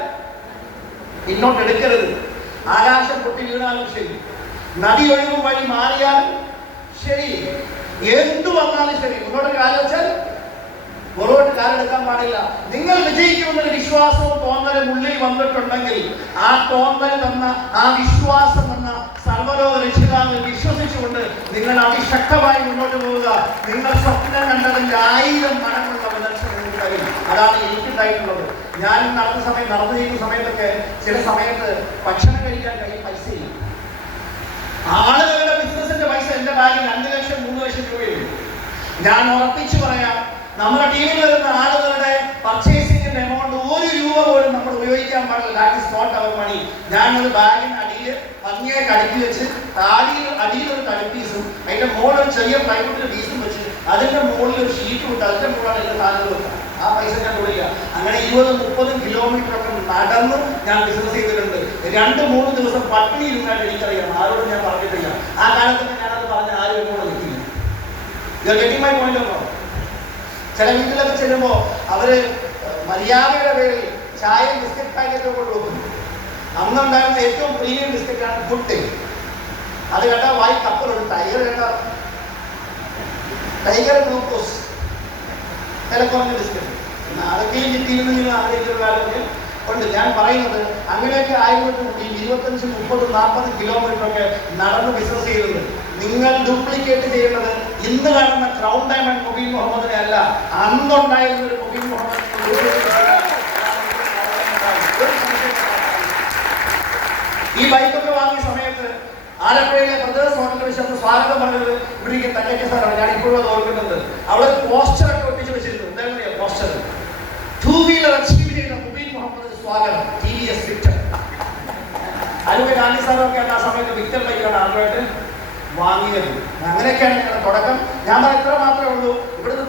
ഇന്നോട്ട് എടുക്കരുത്. ആകാശം പൊട്ടി വീണാലും ശരി, നദി ഒഴുകും വഴി മാറിയാലും ശരി, എന്തു വന്നാലും ശരി, മുന്നോട്ട് കാലം വെച്ചാൽ പുറകോട്ട് കാലെടുക്കാൻ പാടില്ല. നിങ്ങൾ വിജയിക്കുമെന്നൊരു വിശ്വാസവും തോന്നലും ഉള്ളിൽ വന്നിട്ടുണ്ടെങ്കിൽ ആ തോന്നൽ തന്ന, ആ വിശ്വാസം തന്ന സർവ്വലോക രക്ഷിതാവിൽ വിശ്വസിച്ചുകൊണ്ട് നിങ്ങൾ അതിശക്തമായി മുന്നോട്ട് പോവുക. നിങ്ങൾ സ്വപ്നം കണ്ടതിന്റെ 1000 മടങ്ങുള്ള വളർച്ച നിങ്ങൾക്ക് തരും. അതാണ് എനിക്കുണ്ടായിട്ടുള്ളത്. ഞാൻ നടന്നു ചെയ്യുന്ന സമയത്തൊക്കെ ചില സമയത്ത് ഭക്ഷണം കഴിക്കാൻ പൈസയില്ല. ആളുകളുടെ ബിസിനസിന്റെ പൈസ എന്റെ ബാഗിൽ 2 ലക്ഷം 3 ലക്ഷം രൂപയുണ്ട്. ഞാൻ ഉറപ്പിച്ചു പറയാം, നമ്മുടെ ടീമിൽ വരുന്ന ആളുകളുടെ പർച്ചേസിംഗിന്റെ എമൗണ്ട് 1 രൂപ പോലും നമ്മൾ ഉപയോഗിക്കാൻ പാടില്ല. ദാറ്റ് ഈസ് നോട്ട് അവർ മണി. ഞാനൊരു ബാഗിന് അടിയിൽ ഭംഗിയായി ഇങ്ങനെ അടുക്കി വെച്ച് അടിയിലൊരു തടിപ്പീസും അതിന്റെ മുകളിൽ ചെറിയ പ്ലൈവുഡിന്റെ പീസും വെച്ച് അതിന്റെ മുകളിൽ ഒരു ഷീറ്റ് വിട്ട് അതിന്റെ മുകളിലാണ് എന്റെ സാധനങ്ങൾ വെക്കുക. ആ പൈസ ഞാൻ കൊടുക്കില്ല. അങ്ങനെ 20-30 കിലോമീറ്റർ ഒക്കെ നടന്ന് ഞാൻ ബിസിനസ് ചെയ്തിട്ടുണ്ട്. 2-3 ദിവസം പട്ടിണി ഇരുന്നായിട്ട് എനിക്കറിയാം. ആരോടും ഞാൻ പറഞ്ഞിട്ടില്ല. ആ കാലത്തൊക്കെ ഞാനത് പറഞ്ഞ ആരും എന്നോട് നിൽക്കില്ല. ഗെറ്റിംഗ് പോയിന്റ് ഉണ്ടോ? ചില വീട്ടിലൊക്കെ ചെല്ലുമ്പോൾ അവര് മര്യാദയുടെ പേരിൽ ചായയും ബിസ്ക്കറ്റ് പാക്കറ്റൊക്കെ കൊണ്ടുപോകും. അന്നുണ്ടായിരുന്ന ഏറ്റവും പ്രീമിയം ബിസ്ക്കറ്റാണ് പുട്ട്. അത് കേട്ടാ വായി കപ്പലുണ്ട്. ടൈഗർ ഗ്ലൂക്കോസ് വില കുറഞ്ഞ ബിസ്ക്കറ്റ്. അതൊക്കെയും കിട്ടിയിരുന്നു നിങ്ങൾ ആഗ്രഹിക്കുന്ന കാലത്ത് ഉണ്ട്. ഞാൻ പറയുന്നത് അങ്ങനെയൊക്കെ ആയതുകൊണ്ട് 25-30-40 കിലോമീറ്റർ ഒക്കെ നടന്ന് ബിസിനസ് ചെയ്തത്. നിങ്ങൾ ഡ്യൂപ്ലിക്കേറ്റ് ചെയ്യേണ്ടത് ഇന്ന് കാണുന്ന ക്രൗൺ ഡയമണ്ട് മുബീൻ മുഹമ്മദിനെ അല്ല, അന്നുണ്ടായിരുന്ന ഒരു മുബീൻ മുഹമ്മദിനെ. ഈ ബൈക്കൊക്കെ വാങ്ങിയ സമയത്ത് ആലപ്പുഴയിലെ ബ്രദേഴ്സ് ഹോട്ടലിൽ വെച്ച് സ്വാഗതം പറഞ്ഞത് ഇവിടേക്ക് തന്നേക്ക് സാറാണ്. ഞാൻ ഇപ്പോഴും അത് ഓർക്കുന്നുണ്ട്. അവിടെ പോസ്റ്റർ ഒക്കെ ഒട്ടിച്ച് വെച്ചിരുന്നു. എന്തായാലും അറിയാം പോസ്റ്റർ. 2 വീലർ അച്ചീവ് ചെയ്ത മുബീൻ മുഹമ്മദ് സ്വാഗതം, TVS വിക്ടർ. അതുപോലെ ഗാന്ധി സാറൊക്കെ ആ സമയത്ത് വിക്ടർ ബൈക്കാണ് ആദ്യമായിട്ട് വാങ്ങിയത്. അങ്ങനെയൊക്കെയാണ് ഞങ്ങളുടെ തുടക്കം. ഞാൻ പറഞ്ഞ ഇത്ര മാത്രമേ ഉള്ളൂ. ഇവിടുന്ന്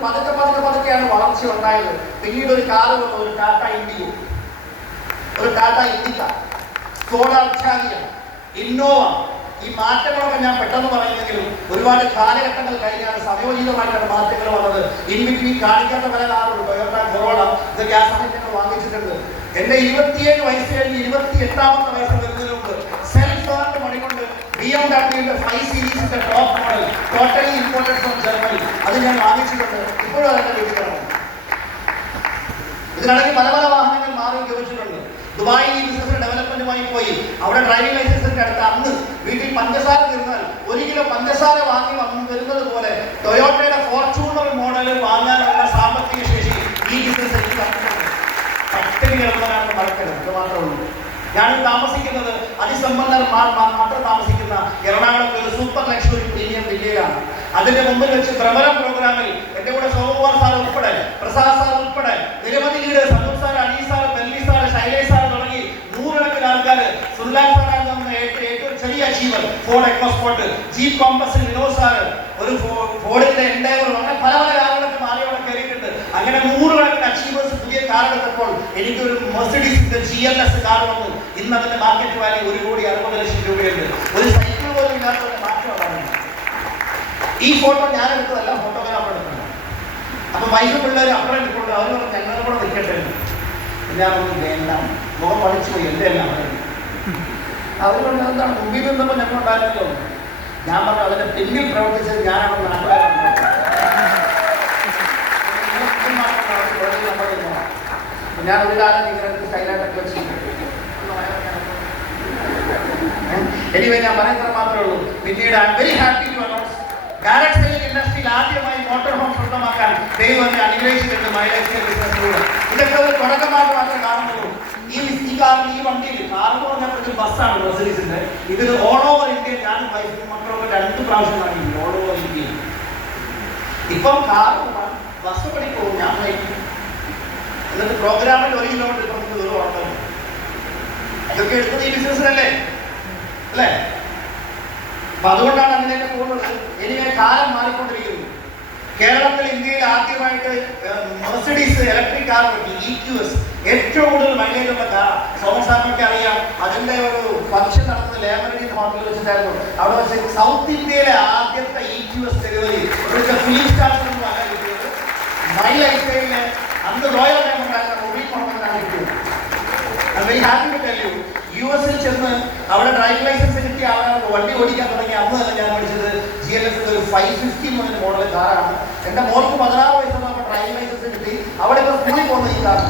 പതുക്കെയാണ് വളർച്ച ഉണ്ടായത്. പിന്നീട് ഒരു കാറ് വന്നു, ഒരു ടാറ്റ ഇൻഡിഗോ, ഒരു Tata Indica, Skoda Octavia, Innova. ഈ മാറ്റങ്ങളൊക്കെ ഞാൻ പെട്ടെന്ന് പറയുന്നെങ്കിലും ഒരുപാട് കാലഘട്ടങ്ങൾ കഴിഞ്ഞാണ് സമയോചിതമായിട്ടാണ് മാറ്റങ്ങൾ വന്നത്. ഇൻ ബിറ്റ്വീൻ കാണിക്കാത്ത പല കാറുണ്ട്. ടൊയോട്ട കൊറോള ഇതൊക്കെ ആ സമയത്ത് ഞങ്ങൾ വാങ്ങിച്ചിട്ടുണ്ട്. എന്റെ 27 വയസ്സ് കഴിഞ്ഞ് 28ാമത്തെ വയസ്സ് വരുന്നതിന് മുമ്പ് സെൽഫ് ഏർൻഡ് മണി കൊണ്ട് BMW 5 സീരീസിന്റെ top model totally imported from Germany അത് ഞാൻ വാങ്ങിച്ചിട്ടുണ്ട്. ഇപ്പോഴും അതെന്റെ വീട്ടിലാണ്. ഇതിനിടയ്ക്ക് പല വാഹനങ്ങൾ മാറി ഉപയോഗിച്ചിട്ടുണ്ട്. ദുബായിൽ ഈ ബിസിനസ് ഡെവലപ്മെന്റുമായി പോയി. അവിടെ ഡ്രൈവിംഗ് ലൈസൻസിന്റെ അടുത്ത് അന്ന് വീട്ടിൽ പഞ്ചസാര തീർന്നാൽ 1 കിലോ പഞ്ചസാര വാങ്ങി വരുന്നത് പോലെ ടൊയോട്ടയുടെ ഫോർച്യൂണർ മോഡൽ വാങ്ങാനുള്ള സാമ്പത്തിക ശേഷി ഈ ബിസിനസ് എനിക്ക് തന്നിട്ടുണ്ട്. പട്ടിണി കിടന്നവരാണെന്ന് മറക്കരുത്. അത് മാത്രമേ ഉള്ളൂ. ഞാനും താമസിക്കുന്നത് അതിസമ്പന്നർ മാത്രം താമസിക്കുന്ന എറണാകുളത്ത് ഒരു സൂപ്പർ ലക്ഷറി പ്രീമിയം വില്ലയിലാണ്. അതിന്റെ മുമ്പിൽ വെച്ച് ഭ്രമരം പ്രോഗ്രാമിൽ എന്റെ കൂടെ സോമകുമാർ സാർ ഉൾപ്പെടെ, പ്രസാദ് സാർ ഉൾപ്പെടെ നിരവധി leaders, Santhosh sir, Anees sir, Belly sir, Shailesh sir തുടങ്ങി 100 ആൾക്കാര്, സുൽത്താൻ സാറാണ് ഏറ്റവും ചെറിയ achiever, Ford EcoSport, Jeep Compass, Vinod sir, ഒരു ഫോർഡിന്റെ എൻഡേവർ, അങ്ങനെ പല കാറുകളൊക്കെ മാറിയവിടെ കയറിയിട്ടുണ്ട്. അങ്ങനെ 100 അച്ചീവേഴ്സ് പുതിയ കാർ എടുത്തപ്പോൾ എനിക്കൊരു മെർസിഡീസിന്റെ GLS കാർ വന്നു. ഇന്ന് അതിന്റെ മാർക്കറ്റ് വാല്യൂ 1,60,00,000 രൂപയുണ്ട്. ഒരു സൈക്കിൾ പോലും ഇല്ലാത്ത മാറ്റമാണ്. ഈ ഫോട്ടോ ഞാൻ എടുത്തതല്ല, ഫോട്ടോഗ്രാഫർ എടുത്തത്. അപ്പൊ വൈഫ് പിള്ളേർ അപ്പുറം എടുക്കൊണ്ട് അവർ പറഞ്ഞു ഞങ്ങളെ കൂടെ നിൽക്കട്ടെ. എല്ലാവരും വേണ്ട, മുഖം പഠിച്ചു പോയി. എന്റെ എല്ലാം അവർ പറഞ്ഞത് എന്താണ് മുമ്പിൽ നിന്നപ്പോൾ ഞങ്ങൾ ഉണ്ടായിരുന്നല്ലോ. ഞാൻ പറഞ്ഞു അതിന്റെ പിന്നിൽ പ്രവർത്തിച്ചത് ഞാനാണ്. ഞാൻ ഒരു കാലം ഇങ്ങനെ സ്റ്റൈലായിട്ടൊക്കെ വെച്ചു. എനിവേ ഞാൻ പറയുന്നത് മാത്രമേ ഉള്ളൂ. പിന്നീട് I'm very happy to announce direct selling ഇൻഡസ്ട്രിയിൽ ആദ്യമായി മോട്ടോർ ഹോം സ്വന്തമാക്കാൻ ദൈവം എന്നെ അനുഗ്രഹിച്ചിട്ടുണ്ട് മൈ ലൈഫ് സ്റ്റൈൽ ബിസിനസ്സിലൂടെ. ഇതൊക്കെ ഒരു തുടക്കമായിട്ട് മാത്രമേ കാണുന്നുള്ളൂ. ഈ കാറിൽ, ഈ വണ്ടിയിൽ, കാറെന്ന് പറഞ്ഞപ്പോഴൊരു ബസ്സാണ് മെർസിഡീസിന്റെ. ഇതിൽ ഓൾ ഓവർ ഇന്ത്യ ഞാനും വൈഫും മക്കളൊക്കെ 2 പ്രാവശ്യം കാണിക്കും. All over India. ഇപ്പം കാറ് ബസ് പഠിക്കും, ഞാൻ വൈകും. എന്നിട്ട് പ്രോഗ്രാമിൽ 1 കിലോമീറ്റർ നമുക്ക് ദൂരം ഓട്ടം. ഇതൊക്കെ എടുത്തത് ഈ ബിസിനസ്സിനല്ലേ അല്ലേ? അപ്പൊ അതുകൊണ്ടാണ് അതിലേക്ക് പോകുന്നത്. ഇനി കാലം മാറിക്കൊണ്ടിരിക്കുന്നു. കേരളത്തിൽ, ഇന്ത്യയിൽ ആദ്യമായിട്ട് മെർസിഡീസ് ഇലക്ട്രിക് കാർ EQS ഏറ്റവും കൂടുതൽ മൈലേജ് ഉള്ള കാർ. സോമസാറിനൊക്കെ അറിയാം. അതിന്റെ ഒരു ഫംഗ്ഷൻ നടന്നത് ലേമനഡി ഹോട്ടലിൽ വെച്ചിട്ടായിരുന്നു. അവിടെ വെച്ച് സൗത്ത് ഇന്ത്യയിലെ ആദ്യത്തെ EQS ഡെലിവറി ഇവിടുത്തെ ഫിലിം സ്റ്റാർസ് ഒന്നും അല്ല കിട്ടിയത്. മൈ ലൈഫ് സ്റ്റൈലിന് അന്ന് റോയൽ ഡയമണ്ടായിരുന്ന മുബീൻ മുഹമ്മദിനാണ് കിട്ടിയത്. I'm very happy to tell you. US ചെന്ന് അവിടെ ഡ്രൈവിംഗ് ലൈസൻസ് കിട്ടിയ ആളാണ് വണ്ടി ഓടിക്കാൻ തുടങ്ങി. അന്ന് തന്നെ ഞാൻ പഠിച്ചത് GLS ഒരു 550 മുതൽ മോഡൽ കാറാണ്. എന്റെ മോൾക്ക് 16 വയസ്സുള്ള ഡ്രൈവിംഗ് ലൈസൻസ് കിട്ടി. അവിടെ ഇപ്പോൾ സ്കൂളിൽ പോകുന്ന ഈ കാർ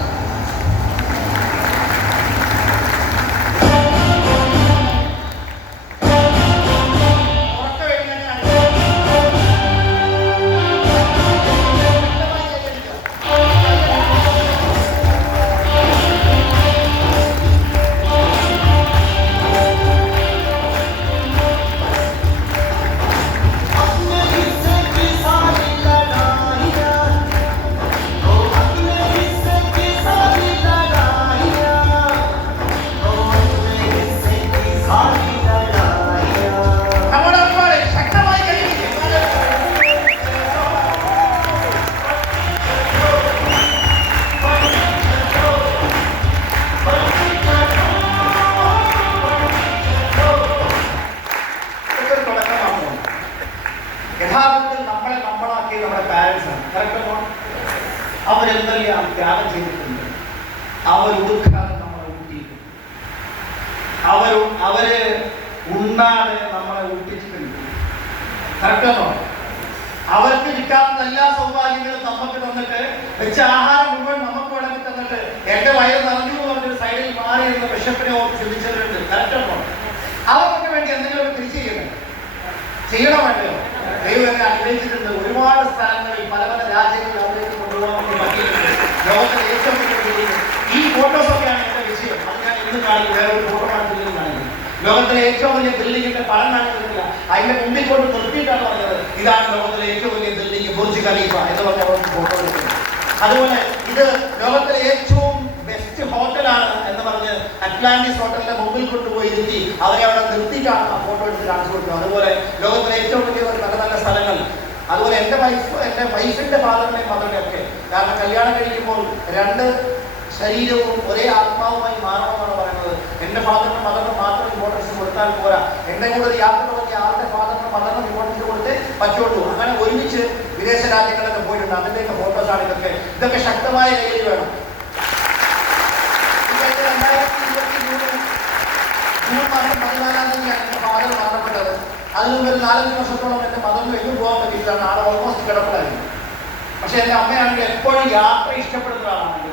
എന്തെല്ലാം ത്യാഗം ചെയ്തിട്ടുണ്ട്. അവരുടുക്കാതെ നമ്മളെ ഊട്ടിയിട്ടുണ്ട്, അവര് ഉണ്ണാതെ നമ്മളെ ഊട്ടിച്ചിട്ടുണ്ട്. കറക്റ്റാണോ? അവർക്ക് കിട്ടാവുന്ന എല്ലാ സൗഭാഗ്യങ്ങളും നമുക്ക് തന്നിട്ട്, വെച്ച ആഹാരം മുഴുവൻ നമുക്ക് വിളക്കി തന്നിട്ട്, എന്റെ വയറ് നിറഞ്ഞു എന്ന് പറഞ്ഞൊരു സൈഡിൽ മാറി എന്ന വിശപ്പിനെ ഓർത്ത് ചിന്തിച്ചവരുണ്ട്. കറക്റ്റാണോ? അവർക്കൊക്കെ വേണ്ടി എന്തെങ്കിലും തിരിച്ചു ചെയ്യണോ വേണ്ടയോ? ദൈവം എന്നെ അനുഗ്രഹിച്ചിട്ടുണ്ട്. ഒരുപാട് സ്ഥലങ്ങളിൽ പല പല രാജ്യങ്ങളിൽ അവരേക്ക് കൊണ്ടുപോകാൻ വേണ്ടി പറ്റിയിട്ടുണ്ട്. ലോകത്തിലെ ഏറ്റവും വലിയ ഈ ഫോട്ടോസൊക്കെയാണ് എന്റെ വിഷയം. അത് ഞാൻ ഇന്ന് കാണിക്കും, വേറെ ഒരു ഫോട്ടോ കാണിച്ചില്ലെന്ന് കാണിക്കും. ലോകത്തിലെ ഏറ്റവും വലിയ ബിൽഡിങ്ങിന്റെ പടം കാണിക്കുന്നില്ല, അതിന്റെ മുമ്പിൽ കൊണ്ട് നിർത്തിയിട്ടാണ് പറഞ്ഞത് ഇതാണ് ലോകത്തിലെ ഏറ്റവും വലിയ ബിൽഡിംഗ്, ബുർജ് ഖലീഫ എന്ന് പറഞ്ഞ അവർക്ക് ഫോട്ടോ എടുക്കുന്നത്. അതുപോലെ ഇത് ലോകത്തിലെ ഏറ്റവും ബെസ്റ്റ് ഹോട്ടലാണ് എന്ന് പറഞ്ഞ് അറ്റ്ലാന്റിസ് ഹോട്ടലിന്റെ മുമ്പിൽ കൊണ്ടുപോയി ഇരുത്തി അവരെ അവിടെ നിർത്തിയിട്ടാണ് ആ ഫോട്ടോ എടുത്ത് കാണിച്ചു കൊടുക്കുന്നത്. അതുപോലെ ലോകത്തിലെ ഏറ്റവും വലിയ നല്ല നല്ല സ്ഥലങ്ങൾ. അതുപോലെ എൻ്റെ വൈഫിന്റെ ഫാദറിനെയും മദറിനെയും ഒക്കെ, കാരണം കല്യാണം കഴിക്കുമ്പോൾ രണ്ട് ശരീരവും ഒരേ ആത്മാവുമായി മാറണമെന്നാണ് പറയുന്നത്. എൻ്റെ ഫാദറിനും മദറിനും മാത്രം ഇമ്പോർട്ടൻസ് കൊടുത്താൽ പോരാ, എൻ്റെ കൂടെ ഒരു യാത്ര തുടങ്ങിയ ആളുടെ ഫാദറിനും മദറിനും ഇമ്പോർട്ടൻസ് കൊടുത്തേ പറ്റുള്ളൂ. അങ്ങനെ ഒരുമിച്ച് വിദേശ രാജ്യങ്ങളിലൊക്കെ പോയിട്ടുണ്ട്. അതിൻ്റെയൊക്കെ ഫോട്ടോസാണ് ഇതൊക്കെ. ഇതൊക്കെ ശക്തമായ കയ്യിൽ വേണം. 2023 ജൂൺ മാസം 14-ാം തീയതിയാണ് എൻ്റെ ഫാദർ മരണപ്പെട്ടത്. അതിന് മുമ്പ് 4-5 വർഷത്തോളം എൻ്റെ മദറിന് എങ്ങും പോകാൻ പറ്റിയിട്ടാണ്. ആളെ ഓൾമോസ്റ്റ് കിടപ്പിലായിരുന്നു. പക്ഷെ എൻ്റെ അമ്മയാണെങ്കിൽ എപ്പോഴും യാത്ര ഇഷ്ടപ്പെടുന്ന ഒരാളാണ്.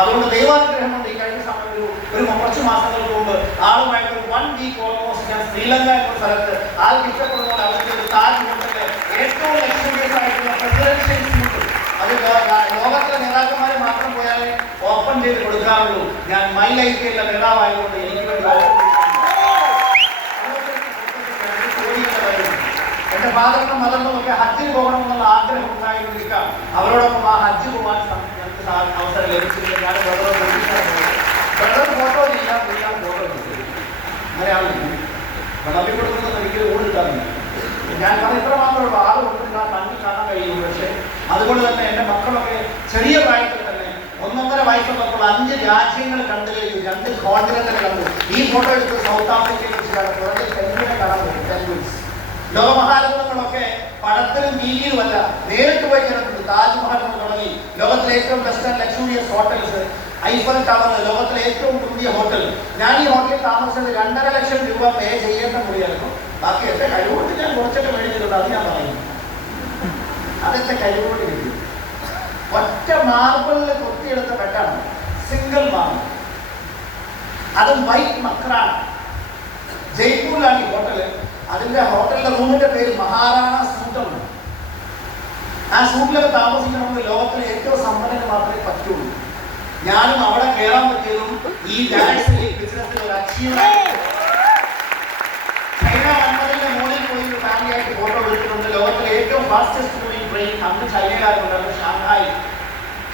അതുകൊണ്ട് ദൈവാനുഗ്രഹം കൊണ്ട് ഈ കഴിഞ്ഞ സമയം ഒരു കുറച്ച് മാസങ്ങൾക്ക് മുമ്പ് ആളുമായിട്ട് ഒരു 1 വീക്ക് ഓൾമോസ്റ്റ് ഞാൻ ശ്രീലങ്ക എന്ന സ്ഥലത്ത് ആൾക്ക് ഇഷ്ടപ്പെടുന്ന അവർക്ക് ഒരു താജ് ഹോട്ടലിലെ ഏറ്റവും ലക്ഷറിയസ് ആയിട്ടുള്ള പ്രസിഡൻഷ്യൽ സ്യൂട്ട്, അത് ലോകത്തിലെ നേതാക്കന്മാരെ മാത്രം പോയാലേ ഓപ്പൺ ചെയ്ത് കൊടുക്കാറുള്ളൂ. ഞാൻ മൈ ലൈഫിലുള്ള നേതാവായതുകൊണ്ട് എനിക്ക് വേണ്ടി എന്റെ ഫാദറിനും മദറിനും ഒക്കെ ഹജ്ജിന് പോകണമെന്നുള്ള ആഗ്രഹം ഉണ്ടായിരുന്നിരിക്കാം. അവരോടൊപ്പം ആ ഹജ്ജ് പോകാൻ അവസരം ലഭിച്ചില്ല. ഞാൻ ഫോട്ടോ ചെയ്യാൻ ഫോട്ടോ എടുത്തില്ല. അങ്ങനെയാണ് വിളമ്പിക്കൊടുക്കുന്നത്. ഒരിക്കലും ഓടിക്കാറില്ല. ഞാൻ പറഞ്ഞ ഇത്ര മാത്രമേ ആൾ കൊടുത്തില്ല, കണ്ണിൽ കാണാൻ കഴിയും. പക്ഷെ അതുകൊണ്ട് തന്നെ എൻ്റെ മക്കളൊക്കെ ചെറിയ പ്രായത്തിൽ തന്നെ 1.5 വയസ്സുള്ളപ്പോൾ 5 രാജ്യങ്ങൾ കണ്ടു കഴിഞ്ഞു, 2 കോണ്ടിനെന്റുകൾ കണ്ടു. ഈ ഫോട്ടോ എടുത്ത് സൗത്ത് ആഫ്രിക്കയെ കുറിച്ചാണ്. പുറകെ പെൻഗ്വിനെ കാണാൻ പറ്റും. പെൻഗ്വിൻസ് ലോകമഹാത്ഭുതങ്ങളൊക്കെ പടത്തിലും ടിവിയിലുമല്ല, നേരിട്ട് പോയി കണ്ടിട്ടുണ്ട്. താജ്മഹൽ തുടങ്ങി ലോകത്തിലെ ഏറ്റവും best and luxurious hotels, Eiffel tower, ലോകത്തിലെ ഏറ്റവും പുതിയ ഹോട്ടൽ. ഞാൻ ഈ ഹോട്ടലിൽ താമസിച്ചത് 2.5 ലക്ഷം രൂപ പേ ചെയ്യേണ്ട മുറിയായിരുന്നു. ബാക്കി എന്റെ കഴിവുകൊണ്ട് ഞാൻ കുറച്ചൊക്കെ മേടിച്ചിട്ടുണ്ട്. അത് ഞാൻ പറയുന്നു, അതെന്റെ കഴിവുകൊണ്ട് കിട്ടി. ഒറ്റ മാർബിളിൽ കൊത്തിയെടുത്ത ബെഡാണ്, സിംഗിൾ മാർബിൾ, അതും വൈറ്റ് മക്രാണ്. ജയ്പൂരിലാണ് ഈ ഹോട്ടല്. അതിന്റെ ഹോട്ടലിന്റെ റൂമിന്റെ പേര് മഹാറാണ സൂട്ടാണ്. ആ സൂട്ടിലൊക്കെ താമസിക്കണമെങ്കിൽ ലോകത്തിലെ ഏറ്റവും സമ്പന്നന് മാത്രമേ പറ്റുള്ളൂ. ഞാനും അവിടെ കയറാൻ പറ്റിയതും ഈ ബിസിനസ്സിൽ ഒരു അച്ചീവ്മെന്റ്. ചൈന വന്നതിന്റെ മുകളിൽ പോയി ഒരു ഫാമിലി ആയിട്ട് ഫോട്ടോ എടുത്തിട്ടുണ്ട്. ലോകത്തിലെ ഏറ്റവും ഫാസ്റ്റസ്റ്റ് മൂവിംഗ് ട്രെയിൻ അന്ന് ചൈനക്കാരുണ്ടായിരുന്നു.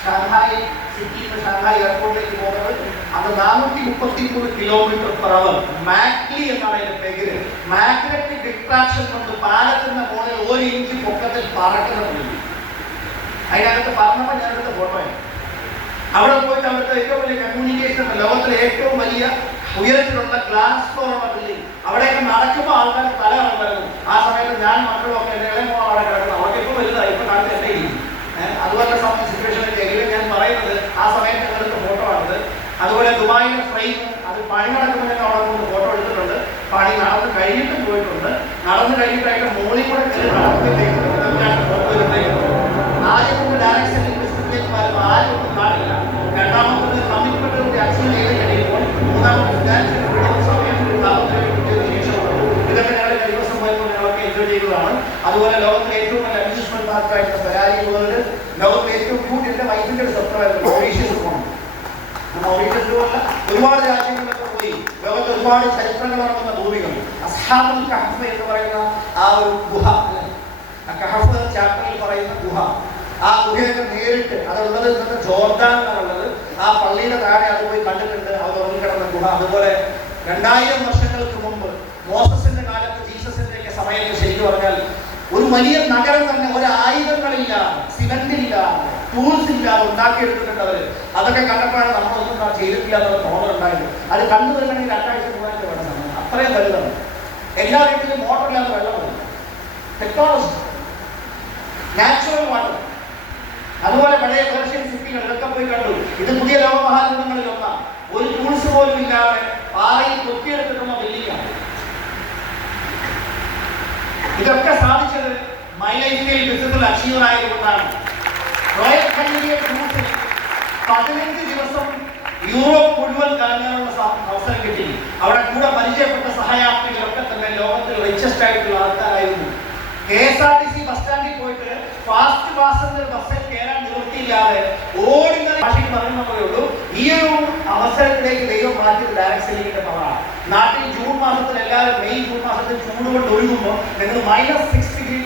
ഷാങ്ഹായ് സിറ്റിയിൽ നിന്ന് ഷാങ്ഹായ് എയർപോർട്ടിലേക്ക് പോകുന്നത് അത് 433 km/h. മാക്ലി എന്നാണ് അതിന്റെ പേര്. മാഗ്നറ്റിക് ഡിട്രാക്ഷൻ കൊണ്ട് പാലത്തിന്റെ മുകളിൽ 1 ഇഞ്ച് പൊക്കത്തിൽ പറക്കുന്നത്. അതിനകത്ത് പറഞ്ഞപ്പോൾ ഞാനെടുത്ത ഫോട്ടോയാണ്. അവിടെ പോയിട്ട് അവിടുത്തെ ഏറ്റവും വലിയ കമ്മ്യൂണിക്കേഷൻ, ലോകത്തിലെ ഏറ്റവും വലിയ ഉയരത്തിലുള്ള ഗ്ലാസ് ഫ്ലോറുള്ള ബിൽഡിംഗ്. അവിടെയൊക്കെ നടക്കുമ്പോൾ ആൾക്കാർ തല കണ്ടായിരുന്നു. ആ സമയത്ത് ഞാൻ മക്കളും ഒക്കെ എൻ്റെ ഇളയ മോൾ അവിടെ കിടക്കുന്നു. അവർക്ക് ഇപ്പോൾ വലുതായി, ഇപ്പോൾ കാലത്ത് എൻ്റെ ഇരിക്കും. അതുപോലെ സമയം സിറ്റുവേഷനിലേക്ക് എങ്കിലും ഞാൻ പറയുന്നത് ആ സമയത്ത് ഞങ്ങളെടുത്ത ഫോട്ടോ ആണത്. അതുപോലെ ദുബായിലെ ഫ്രെയിം, അത് പണി നടക്കുന്നതിന് അവിടെ കൊണ്ട് ഫോട്ടോ എടുത്തിട്ടുണ്ട്. പണി നടന്ന് കഴിഞ്ഞിട്ടും പോയിട്ടുണ്ട്. നടന്നു കഴിഞ്ഞിട്ടായിട്ട് മോളിൽ കൂടെ ഫോട്ടോ എടുത്തേക്കുന്നത്. ആദ്യം കൊണ്ട് ഡയറക്ട് സെല്ലിംഗ് ബിസിനസ്സിലേക്ക് വരുമ്പോൾ ആരും ഒന്നും കാണില്ല. രണ്ടാമത്തത് കമ്മിറ്റ്മെന്റ് അച്ചീവ് ചെയ്ത് കഴിയുമ്പോൾ മൂന്നാമത്തെ സമയം ശേഷമുള്ളത്. ഇതൊക്കെ ഞങ്ങളുടെ ദിവസം പോയപ്പോൾ ഞങ്ങളൊക്കെ എൻജോയ് ചെയ്തതാണ്. അതുപോലെ ലോകത്തിലെ ഏറ്റവും നല്ല അമ്യൂസ്മെന്റ് പാർക്കായിട്ടുള്ള ഫെരാരി വേൾഡ്, ലോകത്തിലെ ഏറ്റവും ക്യൂട്ട് എൻ്റെ വൈഫിൻ്റെ ഒരു സ്വപ്നമായിരുന്നു മൗറീഷ്യസ് പോകണം. മൗറീഷ്യസ് പോലുള്ള ഒരുപാട് രാജ്യങ്ങളിലൊക്കെ പോയി ലോകത്ത് ഒരുപാട് ചരിത്രങ്ങൾ നടക്കുന്ന ഭൂമികൾ. അസ്ഹാബുൽ കഹഫ് എന്ന് പറയുന്ന ആ ഒരു ഗുഹ, കഹഫ് ചാപ്റ്ററിൽ പറയുന്ന ഗുഹ, ആ ഗുഹയൊക്കെ നേരിട്ട് അതുള്ളത് ഇന്നത്തെ ജോർദാനിലാണുള്ളത്. ആ പള്ളിയുടെ താഴെ അത് പോയി കണ്ടിട്ടുണ്ട്, അത് ഉറങ്ങിക്കിടന്ന ഗുഹ. അതുപോലെ 2000 വർഷങ്ങൾക്ക് മുമ്പ് മോസസിന്റെ കാലത്ത്, ജീസസിന്റെ ഒക്കെ സമയത്ത് ശരിക്കും പറഞ്ഞാൽ ഒരു വലിയ നഗരം തന്നെ ഒരു ആയുധങ്ങളില്ല, സിമന്റ് ഇല്ല, ടൂൾസ് ഇല്ലാതെ ഉണ്ടാക്കിയെടുത്തിട്ടുണ്ട് അവര്. അതൊക്കെ കണ്ടപ്പോഴാണ് നമ്മളൊന്നും ചെയ്തിട്ടില്ല എന്നുള്ള തോന്നലുണ്ടായത്. അത് കണ്ടു വരുകയാണെങ്കിൽ 2 ആഴ്ച 3 ആഴ്ച വേണ്ട സമയം, അത്രയും വലുതാണ്. എല്ലാ വീട്ടിലും മോട്ടറില്ലാതെ വെള്ളം വരും. Technology, natural water. അതുപോലെ പഴയ പേർഷ്യൻ സിറ്റികൾ ഇതൊക്കെ പോയി കണ്ടു. ഇത് പുതിയ ലോകമഹാത്ഭുതങ്ങളിൽ ഒന്നാണ്. ഒരു ടൂൾസ് പോലും ഇല്ലാതെ പാറയിൽ കൊത്തിയെടുത്തിട്ടുള്ള ബിൽഡിംഗാണ്. ഇതൊക്കെ സാധിച്ചത് മൈ ലൈഫിൽ ബിസിനസ്സിൽ അച്ചീവർ ആയതുകൊണ്ടാണ്. റോയൽ കനേഡിയൻ ക്രൂസിൽ 15 ദിവസം യൂറോപ്പ് മുഴുവൻ കറങ്ങാനുള്ള അവസരം കിട്ടി. അവിടെ കൂടെ പരിചയപ്പെട്ട സഹയാത്രികളൊക്കെ തന്നെ ലോകത്തിൽ റിച്ചസ്റ്റ് ആയിട്ടുള്ള ആൾക്കാരായിരുന്നു. KSRTC ബസ് സ്റ്റാൻഡിൽ പോയിട്ട് ഫാസ്റ്റ് പാസഞ്ചർ ബസ്സിൽ കയറാൻ നിവൃത്തിയില്ലാതെ ഓടുന്ന ഭാഷയ്ക്ക് പറയുന്നതേ ഉള്ളൂ. ഈ ഒരു അവസരത്തിലേക്ക് ദൈവം മാറ്റിയത് ഡയറക്ട് സെല്ലിങ്ങിന്റെ പവറാണ്. നാട്ടിൽ ജൂൺ മാസത്തിൽ എല്ലാവരും ജൂൺ മാസത്തിൽ ചൂട് കൊണ്ട് ഒഴുകുമ്പോൾ നിങ്ങൾ -6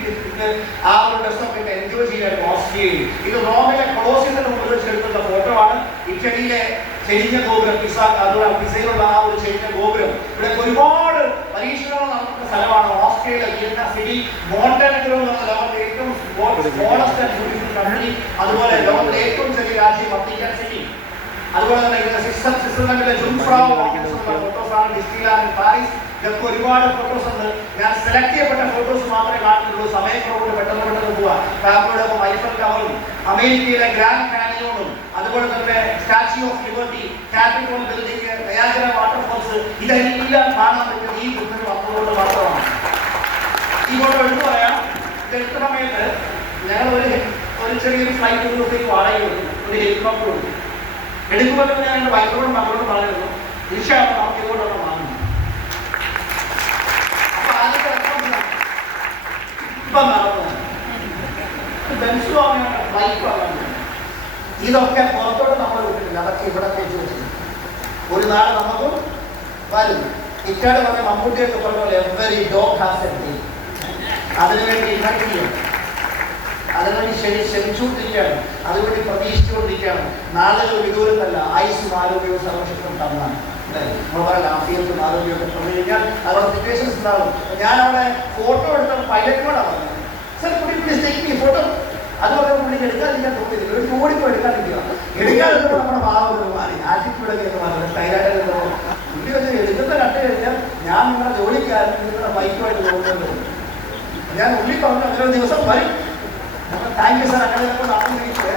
ആ ഒരു ഡ്രസ്സൊക്കെ എൻജോയ് ചെയ്യാൻ ഓസ്ട്രേലിയയിൽ. ഇത് റോമിലെ കൊളോസിന്റെ മുമ്പിൽ വെച്ച് എടുക്കുന്ന ഫോട്ടോ ആണ്. ഇറ്റലിയിലെ ചെരിഞ്ഞ ഗോപുരം, പിസയിലുള്ള ആ ഒരു ചെരിഞ്ഞ ഗോപുരം. ഇവിടെ ഒരുപാട് പരീക്ഷണങ്ങൾ നടത്തുന്ന സ്ഥലമാണ് ഓസ്ട്രേലിയ. വിയന്ന സിറ്റി, മോണ്ടനെഗ്രോ എന്ന ലോകത്തിലെ ഏറ്റവും സ്മോളസ്റ്റ് ആൻഡ് ബ്യൂട്ടിഫുൾ കൺട്രി. അതുപോലെ ലോകത്തിലെ ഏറ്റവും ചെറിയ രാജ്യം വത്തിക്കാൻ സിറ്റി. അതുപോലെ തന്നെ സ്വിറ്റ്സർലൻഡിലെ ജുംഫ്രാവ് ഫോട്ടോസാണ്. ഡിസ്നിലാൻഡ്, പാരീസ്, ഇതൊക്കെ ഒരുപാട് ഫോട്ടോസ് ഉണ്ട്. ഞാൻ സെലക്ട് ചെയ്യപ്പെട്ട ഫോട്ടോസ് മാത്രമേ കാണിട്ടുള്ളൂ. സമയക്കുറവുകൊണ്ട് പെട്ടെന്ന് പോവാ. കാബോടൊപ്പം ഐഫൽ ടവറും അമേരിക്കയിലെ ഗ്രാൻഡ് കാനിയോണും അതുപോലെ തന്നെ statue of liberty, Capitol building, Niagara waterfalls, ഇതെല്ലാം കാണാൻ പറ്റും ഈ ബുദ്ധിന് വന്നതുകൊണ്ട് മാത്രമാണ്. ഈ ഫോട്ടോ എടുത്തു പറയാം. ഇതെടുത്ത സമയത്ത് ഞങ്ങൾ ഒരു ചെറിയൊരു ഫ്ലൈറ്റ് ഒരു ദിവസത്തേക്ക് വാടക കൊടുക്കും, ഒരു ഹെലികോപ്റ്റർ കൊടുക്കും. എടുക്കുമ്പോൾ തന്നെ ഞാൻ എൻ്റെ വൈഫിനോടും മകളോടും പറഞ്ഞിരുന്നു, ഈശാണ് നമുക്ക് ഇതുകൊണ്ടൊന്ന് വാങ്ങുന്നു. അപ്പൊ ആദ്യത്തെ ഇപ്പം നടന്നു ബെൻസ് വാങ്ങാൻ, ബൈക്ക് വാങ്ങാൻ. ഇതൊക്കെ പുറത്തോട്ട് നമ്മൾ വിട്ടിട്ടില്ല, അതൊക്കെ ഇവിടെ വെച്ച് വെച്ചിട്ടുണ്ട്. ഒരു നാൾ നമുക്കും വരും. ഇക്കാട് പറഞ്ഞ മമ്മൂട്ടിയൊക്കെ പറഞ്ഞ പോലെ every dog has A day. അതിനുവേണ്ടി ഇൻവൈറ്റ് ചെയ്യണം, അതിനുവേണ്ടി ക്ഷണിച്ചുകൊണ്ടിരിക്കുകയാണ്, അതുവേണ്ടി പ്രതീക്ഷിച്ചുകൊണ്ടിരിക്കുകയാണ്. നാളുകൾ വിദൂരത്തല്ല, ആയുസ്സും ആരോഗ്യവും സർവശക്തം തന്നാണ്. നമ്മുടെ ആഫിയത്തും ആരോഗ്യമൊക്കെ പറഞ്ഞു കഴിഞ്ഞാൽ അവിടെ സിറ്റുവേഷൻസ് ഉണ്ടാകും. ഞാൻ അവിടെ ഫോട്ടോ എടുത്ത പൈലറ്റിനോടാണ് പറഞ്ഞത്, സർ കുടി ഫോട്ടോ. അതുപോലെ പുള്ളിക്ക് എടുക്കാതിരിക്കാൻ തോന്നിയില്ല, ഒരു ഓടിപ്പോ എടുക്കാതിരിക്കുക. എടുക്കാതിരുന്നപ്പോൾ നമ്മുടെ ഭാവം മാറി, ആറ്റിറ്റ്യൂഡൊക്കെ മാറി, സ്റ്റൈലായിട്ട് പുള്ളി വെച്ച് എടുക്കുന്ന കണ്ടു കഴിഞ്ഞാൽ ഞാൻ നിങ്ങളുടെ ജോലിക്കാരൻ നിങ്ങളുടെ ബൈക്കുമായിട്ട് പോകുന്നത്. ഞാൻ ഉള്ളി പറഞ്ഞു അങ്ങനെ ഒരു ദിവസം വരും. Thank you sir. അങ്ങനെ നടന്നിരിക്കുക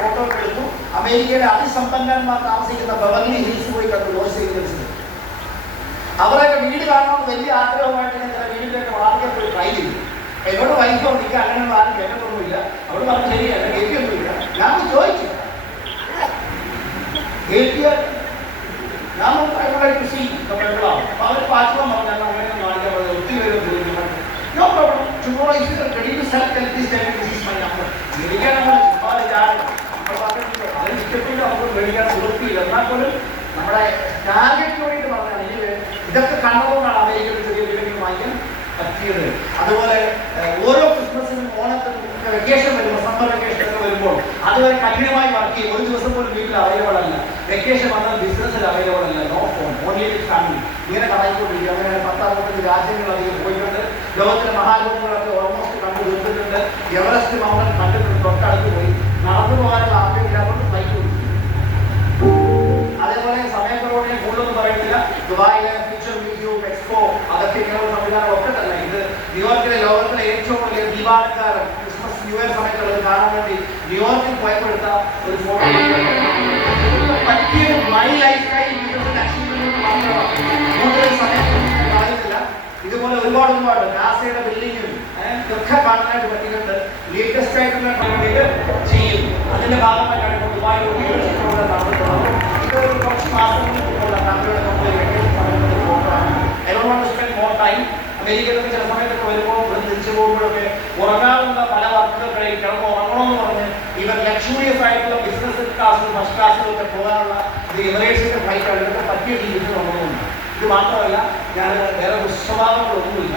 ഫോട്ടോ ഒക്കെ എടുത്തു. അമേരിക്കയിലെ അതിസമ്പന്നന്മാർ താമസിക്കുന്ന ബെവർലി ഹിൽസ് പോയി കണ്ടു, ലോസ് ഏഞ്ചൽസിൽ. അവരൊക്കെ വീട് കാണണമെന്ന് വലിയ ആഗ്രഹമായിട്ട് ഞാൻ ചില വീടിലേക്ക് വാർത്തകൾ പോയി ട്രൈ ചെയ്തു. എന്നോട് വൈഫോ നിൽക്കുക അങ്ങനെയൊന്നും ആരും കേട്ടൊന്നുമില്ല. അവിടെ പറഞ്ഞു ശരിയല്ല, കേൾക്കൊന്നുമില്ല. ഞാൻ ചോദിച്ചു കേൾക്കുക, ഞാൻ കൃഷി ബംഗ്ലാവ്. അപ്പൊ അവർ പാച്ചളം പറഞ്ഞാൽ അങ്ങനെയൊന്നും കാണിക്കാൻ പറഞ്ഞത് ഒത്തിരി പേര് ചോദിക്കുന്നുണ്ട്. No problem. Tomorrow if you are ready to sell, then please tell me this is my number. മേടിക്കാൻ ഇഷ്ടപ്പെട്ട് നമുക്ക് മേടിക്കാൻ സുഹൃത്തിയില്ല. എന്നാൽ പോലും നമ്മുടെ ടാർഗറ്റിന് വേണ്ടിയിട്ട് പറഞ്ഞാൽ ഇതൊക്കെ കണ്ടതുകൊണ്ടാണ് അമേരിക്കയിൽ ചെറിയ വീടുകൾ വാങ്ങിക്കാൻ പറ്റിയത്. അതുപോലെ ഓരോ ക്രിസ്മസിനും ഓണത്തിനും വെക്കേഷൻ വരുമ്പോൾ, സമ്മർ വെക്കേഷൻ ഒക്കെ വരുമ്പോൾ അതുവരെ കഠിനമായി വർക്ക് ചെയ്യും. ഒരു ദിവസം പോലും വീട്ടിൽ അവൈലബിൾ അല്ല. വെക്കേഷൻ വന്നാൽ ബിസിനസ്സിൽ അവൈലബിൾ അല്ല. No phone, only with family. ഇങ്ങനെ കടയിക്കൊണ്ടിരിക്കും. അങ്ങനെ 10-60 രാജ്യങ്ങളധികം പോയിട്ടുണ്ട്. ലോകത്തിലെ മഹാലോകങ്ങളൊക്കെ ഓൾമോസ്റ്റ് കണ്ടു തീർത്തിട്ടുണ്ട്. എവറസ്റ്റ് മൗണ്ടൻ കണ്ടിട്ടുണ്ട്. തൊട്ടടുത്ത് പോയി നടന്നു പോകാനുള്ള ആഗ്രഹമില്ലാത്തതുകൊണ്ട് ഫ്ലൈറ്റ് കൊടുത്തു. അതേപോലെ സമയക്കുറവോടെ ഞാൻ കൂടുതലൊന്നും പറയുന്നില്ല. ദുബായിലെ ഫ്യൂച്ചർ മ്യൂസിയം, എക്സ്പോ, അതൊക്കെ ഇങ്ങനെയുള്ള സംവിധാനങ്ങളൊക്കെ തന്നെ. ഇത് ന്യൂയോർക്കിലെ ലോകത്തിലെ ഏറ്റവും വലിയ ദീപാലങ്കാരം ക്രിസ്മസ് ന്യൂ ഇയർ സമയത്തുള്ളത് കാണാൻ വേണ്ടി ന്യൂയോർക്കിൽ പോയപ്പെടുത്ത ഒരു ഫോട്ടോ പറ്റിയത് മൈ ലൈഫായി കൂടുതൽ സമയം പറയുന്നില്ല. ഇതുപോലെ ഒരുപാട് നാസയുടെ ബിൽഡിങ്ങും ഒക്കെ കാണാനായിട്ട് പറ്റിയിട്ടുണ്ട്. ലേറ്റസ്റ്റ് ആയിട്ടുള്ള ചെയ്യും. അതിന്റെ ഭാഗമായിട്ടാണ് ഇപ്പോൾ ദുബായ് നടന്നിട്ടുള്ളത്. ഇതൊരു കുറച്ച് മാസങ്ങൾക്കുള്ള ഫാമിലിയുടെ അമേരിക്കയിലൊക്കെ ചില സമയത്തൊക്കെ വരുമ്പോൾ ഇവിടെ തിരിച്ചു പോകുമ്പോഴൊക്കെ ഉറങ്ങാനുള്ള പല വർക്കുകൾ കിടന്ന് ഉറങ്ങണമെന്ന് പറഞ്ഞ് ഇവർ ലക്ഷൂറിയസ് ആയിട്ടുള്ള ബിസിനസ് ക്ലാസ്, ഫസ്റ്റ് ക്ലാസ്സിലൊക്കെ പോകാനുള്ള ഇത് എമിറേറ്റ്സിന്റെ ഫ്ലൈറ്റാണ്. ഇതൊക്കെ പറ്റിയ രീതിയിൽ വന്നതുകൊണ്ട്. ഇത് മാത്രമല്ല, ഞാൻ വേറെ ദുസ്വഭാവങ്ങളൊന്നുമില്ല.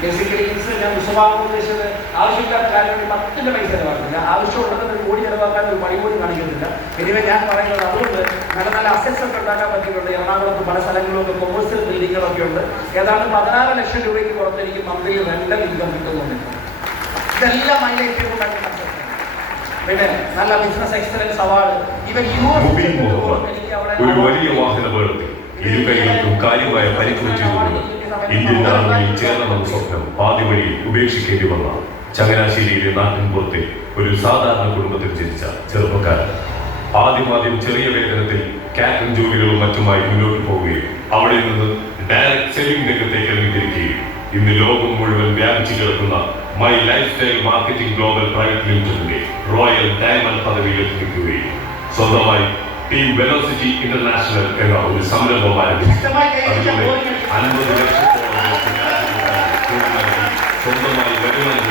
ബേസിക്കലി ഞാൻ ദുസ്വഭാവം ഉദ്ദേശിച്ചത് ആവശ്യമില്ലാത്ത കാര്യങ്ങൾ 10 പൈസ ചെലവാക്കുന്നില്ല. ആവശ്യമുള്ളത് ഒരു കോടി ചെലവാക്കാൻ ഒരു പണി കൂടി കാണിക്കുന്നില്ല. എനിവേ ഞാൻ പറയുന്നത് അതുകൊണ്ട് നല്ല നല്ല അസറ്റ്സ് ഒക്കെ ഉണ്ടാക്കാൻ പറ്റിയിട്ടുണ്ട്. എറണാകുളത്ത് പല സ്ഥലങ്ങളിലൊക്കെ കൊമേഴ്സ്യൽ ബിൽഡിങ്ങുകളൊക്കെ ഉണ്ട്. ഏതാണ്ട് 16 ലക്ഷം രൂപയ്ക്ക് പുറത്ത് എനിക്ക് മന്ത്രി റെന്റൽ ഇൻകം കിട്ടുന്നുണ്ട്. ഇതെല്ലാം അതിലേക്ക് ഉണ്ടാക്കുന്ന കൺസെപ്റ്റ്. പിന്നെ നല്ല ബിസിനസ് എക്സലൻസ് അവാർഡ്. ഇവൻ ഒരു വലിയ വാഹനാപകടത്തിൽ ഇരു കൈകൾക്കും കാര്യമായ പരിക്ക് പറ്റിയതുകൊണ്ട് ഇന്ത്യൻ ആർമിയിൽ ചേരണമെന്ന സ്വപ്നം പാതി വഴി ഉപേക്ഷിക്കേണ്ടി വന്ന ചങ്ങനാശ്ശേരിയിലെ നാട്ടിൻപുറത്തെ ഒരു സാധാരണ കുടുംബത്തിൽ ജനിച്ച ചെറുപ്പക്കാരൻ. ആദ്യം ചെറിയ വേതനത്തിൽ കാറ്ററിംഗ് ജോലികളും മറ്റുമായി മുന്നോട്ട് പോവുകയും അവിടെ നിന്ന് ഡയറക്ട് സെല്ലിംഗ് രംഗത്തേക്ക് ഇറങ്ങിത്തിരിക്കുകയും ഇന്ന് ലോകം മുഴുവൻ വ്യാപിച്ചു കിടക്കുന്ന my life style marketing global private ലിമിറ്റഡിന്റെ റോയൽ ഡയമണ്ട് പദവിയിൽ എത്തിക്കുകയും സ്വന്തമായി ടീം വെലോസിറ്റി ഇന്റർനാഷണൽ എന്ന ഒരു സംരംഭം ആരംഭിച്ചു. അതിലൂടെ 50 ലക്ഷത്തോളം സ്വന്തമായി വരുമാനം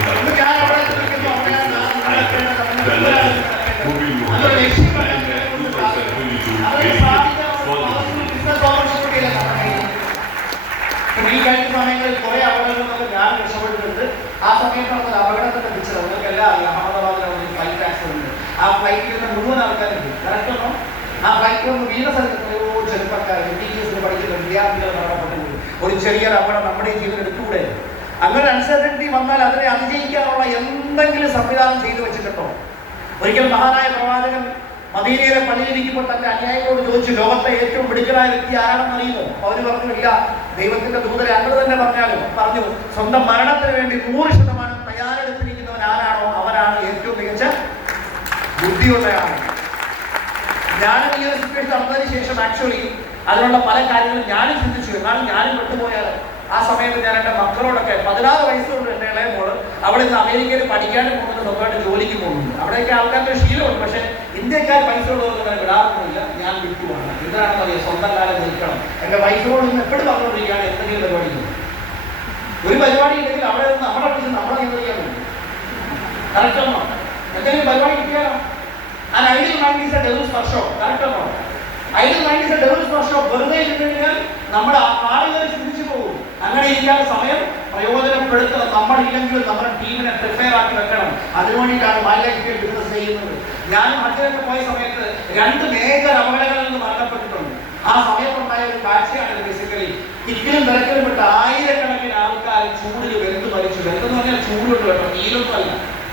ഈ കഴിഞ്ഞ സമയങ്ങളിൽ കുറെ അപകടങ്ങളൊക്കെ ഞാൻ രക്ഷപ്പെട്ടിട്ടുണ്ട്. ആ സമയത്ത് നടന്ന അപകടത്തെ ലഭിച്ചത് അവർക്കെല്ലാം അറിയാം. അഹമ്മദാബാദിലാണ് ഫ്ലൈറ്റ് ആക്സിഡന്റ്. ആ ഫ്ലൈറ്റിൽ നിന്ന് മുഴുവൻ ആൾക്കാരുണ്ട്. കറക്റ്റോ? ആ ഫ്ലൈറ്റിൽ നിന്ന് വീണ സ്ഥലത്ത് എത്രയോ ചെറുപ്പക്കാർ MBBS പഠിക്കുന്ന വിദ്യാർത്ഥികൾ മരണപ്പെട്ടിട്ടുണ്ട്. ഒരു ചെറിയൊരു അപകടം നമ്മുടെ ജീവിതം എടുത്തുകൂടെ? അങ്ങനെ അൺസർട്ടനിറ്റി വന്നാൽ അതിനെ അതിജയിക്കാനുള്ള എന്തെങ്കിലും സംവിധാനം ചെയ്തു വെച്ചിട്ടുണ്ടോ? ഒരിക്കൽ മഹാനായ പ്രവാചകൻ മദീനയിലെ പള്ളിയിലിരിക്കുമ്പോൾ തന്റെ അനുയായികളോട് ചോദിച്ചു, ലോകത്തെ ഏറ്റവും മിടുക്കനായ വ്യക്തി ആരാണെന്ന് അറിയുമോ? അവര് പറഞ്ഞു, ഇല്ല, ദൈവത്തിന്റെ ദൂതരെ അങ്ങനെ തന്നെ പറഞ്ഞു, സ്വന്തം മരണത്തിന് വേണ്ടി 100% തയ്യാറെടുത്തിരിക്കുന്നവൻ ആരാണോ അവനാണ് ഏറ്റവും മികച്ച ബുദ്ധിയുള്ളയാൾ. ഞാനും ഈ ഒരു സിറ്റുവേഷൻ നടന്നതിന് ശേഷം ആക്ച്വലി അതിനുള്ള പല കാര്യങ്ങളും ഞാനും ചിന്തിച്ചു. എന്നാലും ഞാനും വിട്ടുപോയാൽ ആ സമയത്ത് ഞാൻ എൻ്റെ മക്കളോടൊക്കെ 16 വയസ്സുകൊണ്ട് എൻ്റെ ഇളയ മോള് അവിടെ നിന്ന് അമേരിക്കയിൽ പഠിക്കാനും പോകുന്നത്, സ്വന്തമായിട്ട് ജോലിക്ക് പോകുന്നുണ്ട്. അവിടെയൊക്കെ ആൾക്കാർക്ക് ശീലമുണ്ട്. പക്ഷേ ഇന്ത്യക്കാർ പൈസ ഉള്ളവർക്ക് വിടാറൊന്നുമില്ല. ഞാൻ വിട്ടുപോകണം. എന്തിനാണെന്ന് അറിയാം? സ്വന്തം കാലം നിൽക്കണം. എൻ്റെ വൈഫിനോട് നിന്ന് എപ്പോഴും പറഞ്ഞുകൊണ്ടിരിക്കുകയാണ് എന്തെങ്കിലും പരിപാടി. ഒരു പരിപാടി ഉണ്ടെങ്കിൽ അവിടെ നിന്ന് നമ്മളെ കുറിച്ച് നമ്മളെ നിയന്ത്രിക്കാൻ വേണ്ടി കറക്റ്റാണോ? എന്തെങ്കിലും പരിപാടി കിട്ടിയാലോ? ആ ideal mind is a devil's workshop. കറക്റ്റാണോ? Ideal mind is a devil's workshop. വെറുതെ ഇരുന്നുകഴിഞ്ഞാൽ നമ്മുടെ ആളുകൾ ചിന്തിച്ചു പോകും. അങ്ങനെ ഇരിക്കാൻ സമയം പ്രയോജനപ്പെടുത്തണം. നമ്മളില്ലെങ്കിലും നമ്മുടെ ടീമിനെ പ്രിപ്പയർ ആക്കി വെക്കണം. അതിനുവേണ്ടിയിട്ടാണ് വൈൽഡ് ബിസിനസ് ചെയ്യുന്നത്. ഞാൻ മറ്റൊക്കെ പോയ സമയത്ത് 2 മേജർ അപകടങ്ങളിൽ നിന്ന് മരണപ്പെട്ടിട്ടുണ്ട്. ആ സമയത്തുണ്ടായ ഒരു കാഴ്ചയാണ് ബേസിക്കലി തിക്കിലും തിരക്കിലും പെട്ട് ആയിരക്കണക്കിന് ആൾക്കാർ ചൂടിൽ വെന്ത് മരിച്ചു. വെന്തെന്ന് പറഞ്ഞാൽ ചൂടുണ്ട് കേട്ടോ, നീലൊന്നും അല്ല.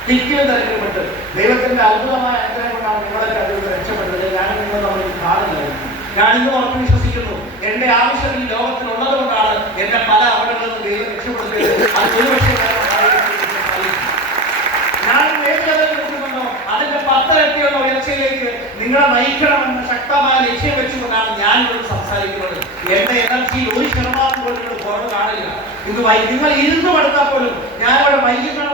തിക്കിലും തിരക്കിലും പെട്ട് ദൈവത്തിന്റെ അത്ഭുതമായ അനുഗ്രഹം കൊണ്ടാണ് നിങ്ങളൊക്കെ അതിൽ രക്ഷപ്പെട്ടത്. ഞാനും നിങ്ങൾ നമ്മൾ കാണുന്നില്ലായിരുന്നു. ഞാനിന്ന് ഉറപ്പ് വിശ്വസിക്കുന്നു, എന്റെ ആവശ്യം ഈ ലോകത്തിലുള്ളത് കൊണ്ടാണ് എന്നെ പല അപകടങ്ങളിൽ നിന്ന് ദൈവം രക്ഷപ്പെടുത്തിയത്. അത് ഒരുപക്ഷെ ഞാൻ ഏത് ലെവലിൽ നിൽക്കുന്നുണ്ടോ അതിന്റെ 10 ഇരട്ടിയുള്ള ഉയർച്ചയിലേക്ക് നിങ്ങളെ നയിക്കണമെന്ന ശക്തമായ ലക്ഷ്യം വെച്ചുകൊണ്ടാണ് ഞാൻ ഇവിടെ സംസാരിക്കുന്നത്. എന്റെ എനർജിയിൽ 1% പോലും കുറവ് കാണില്ല. നിങ്ങൾ ഇരുന്ന് പഠിത്താൽ പോലും ഞാനിവിടെ വൈകിക്കണം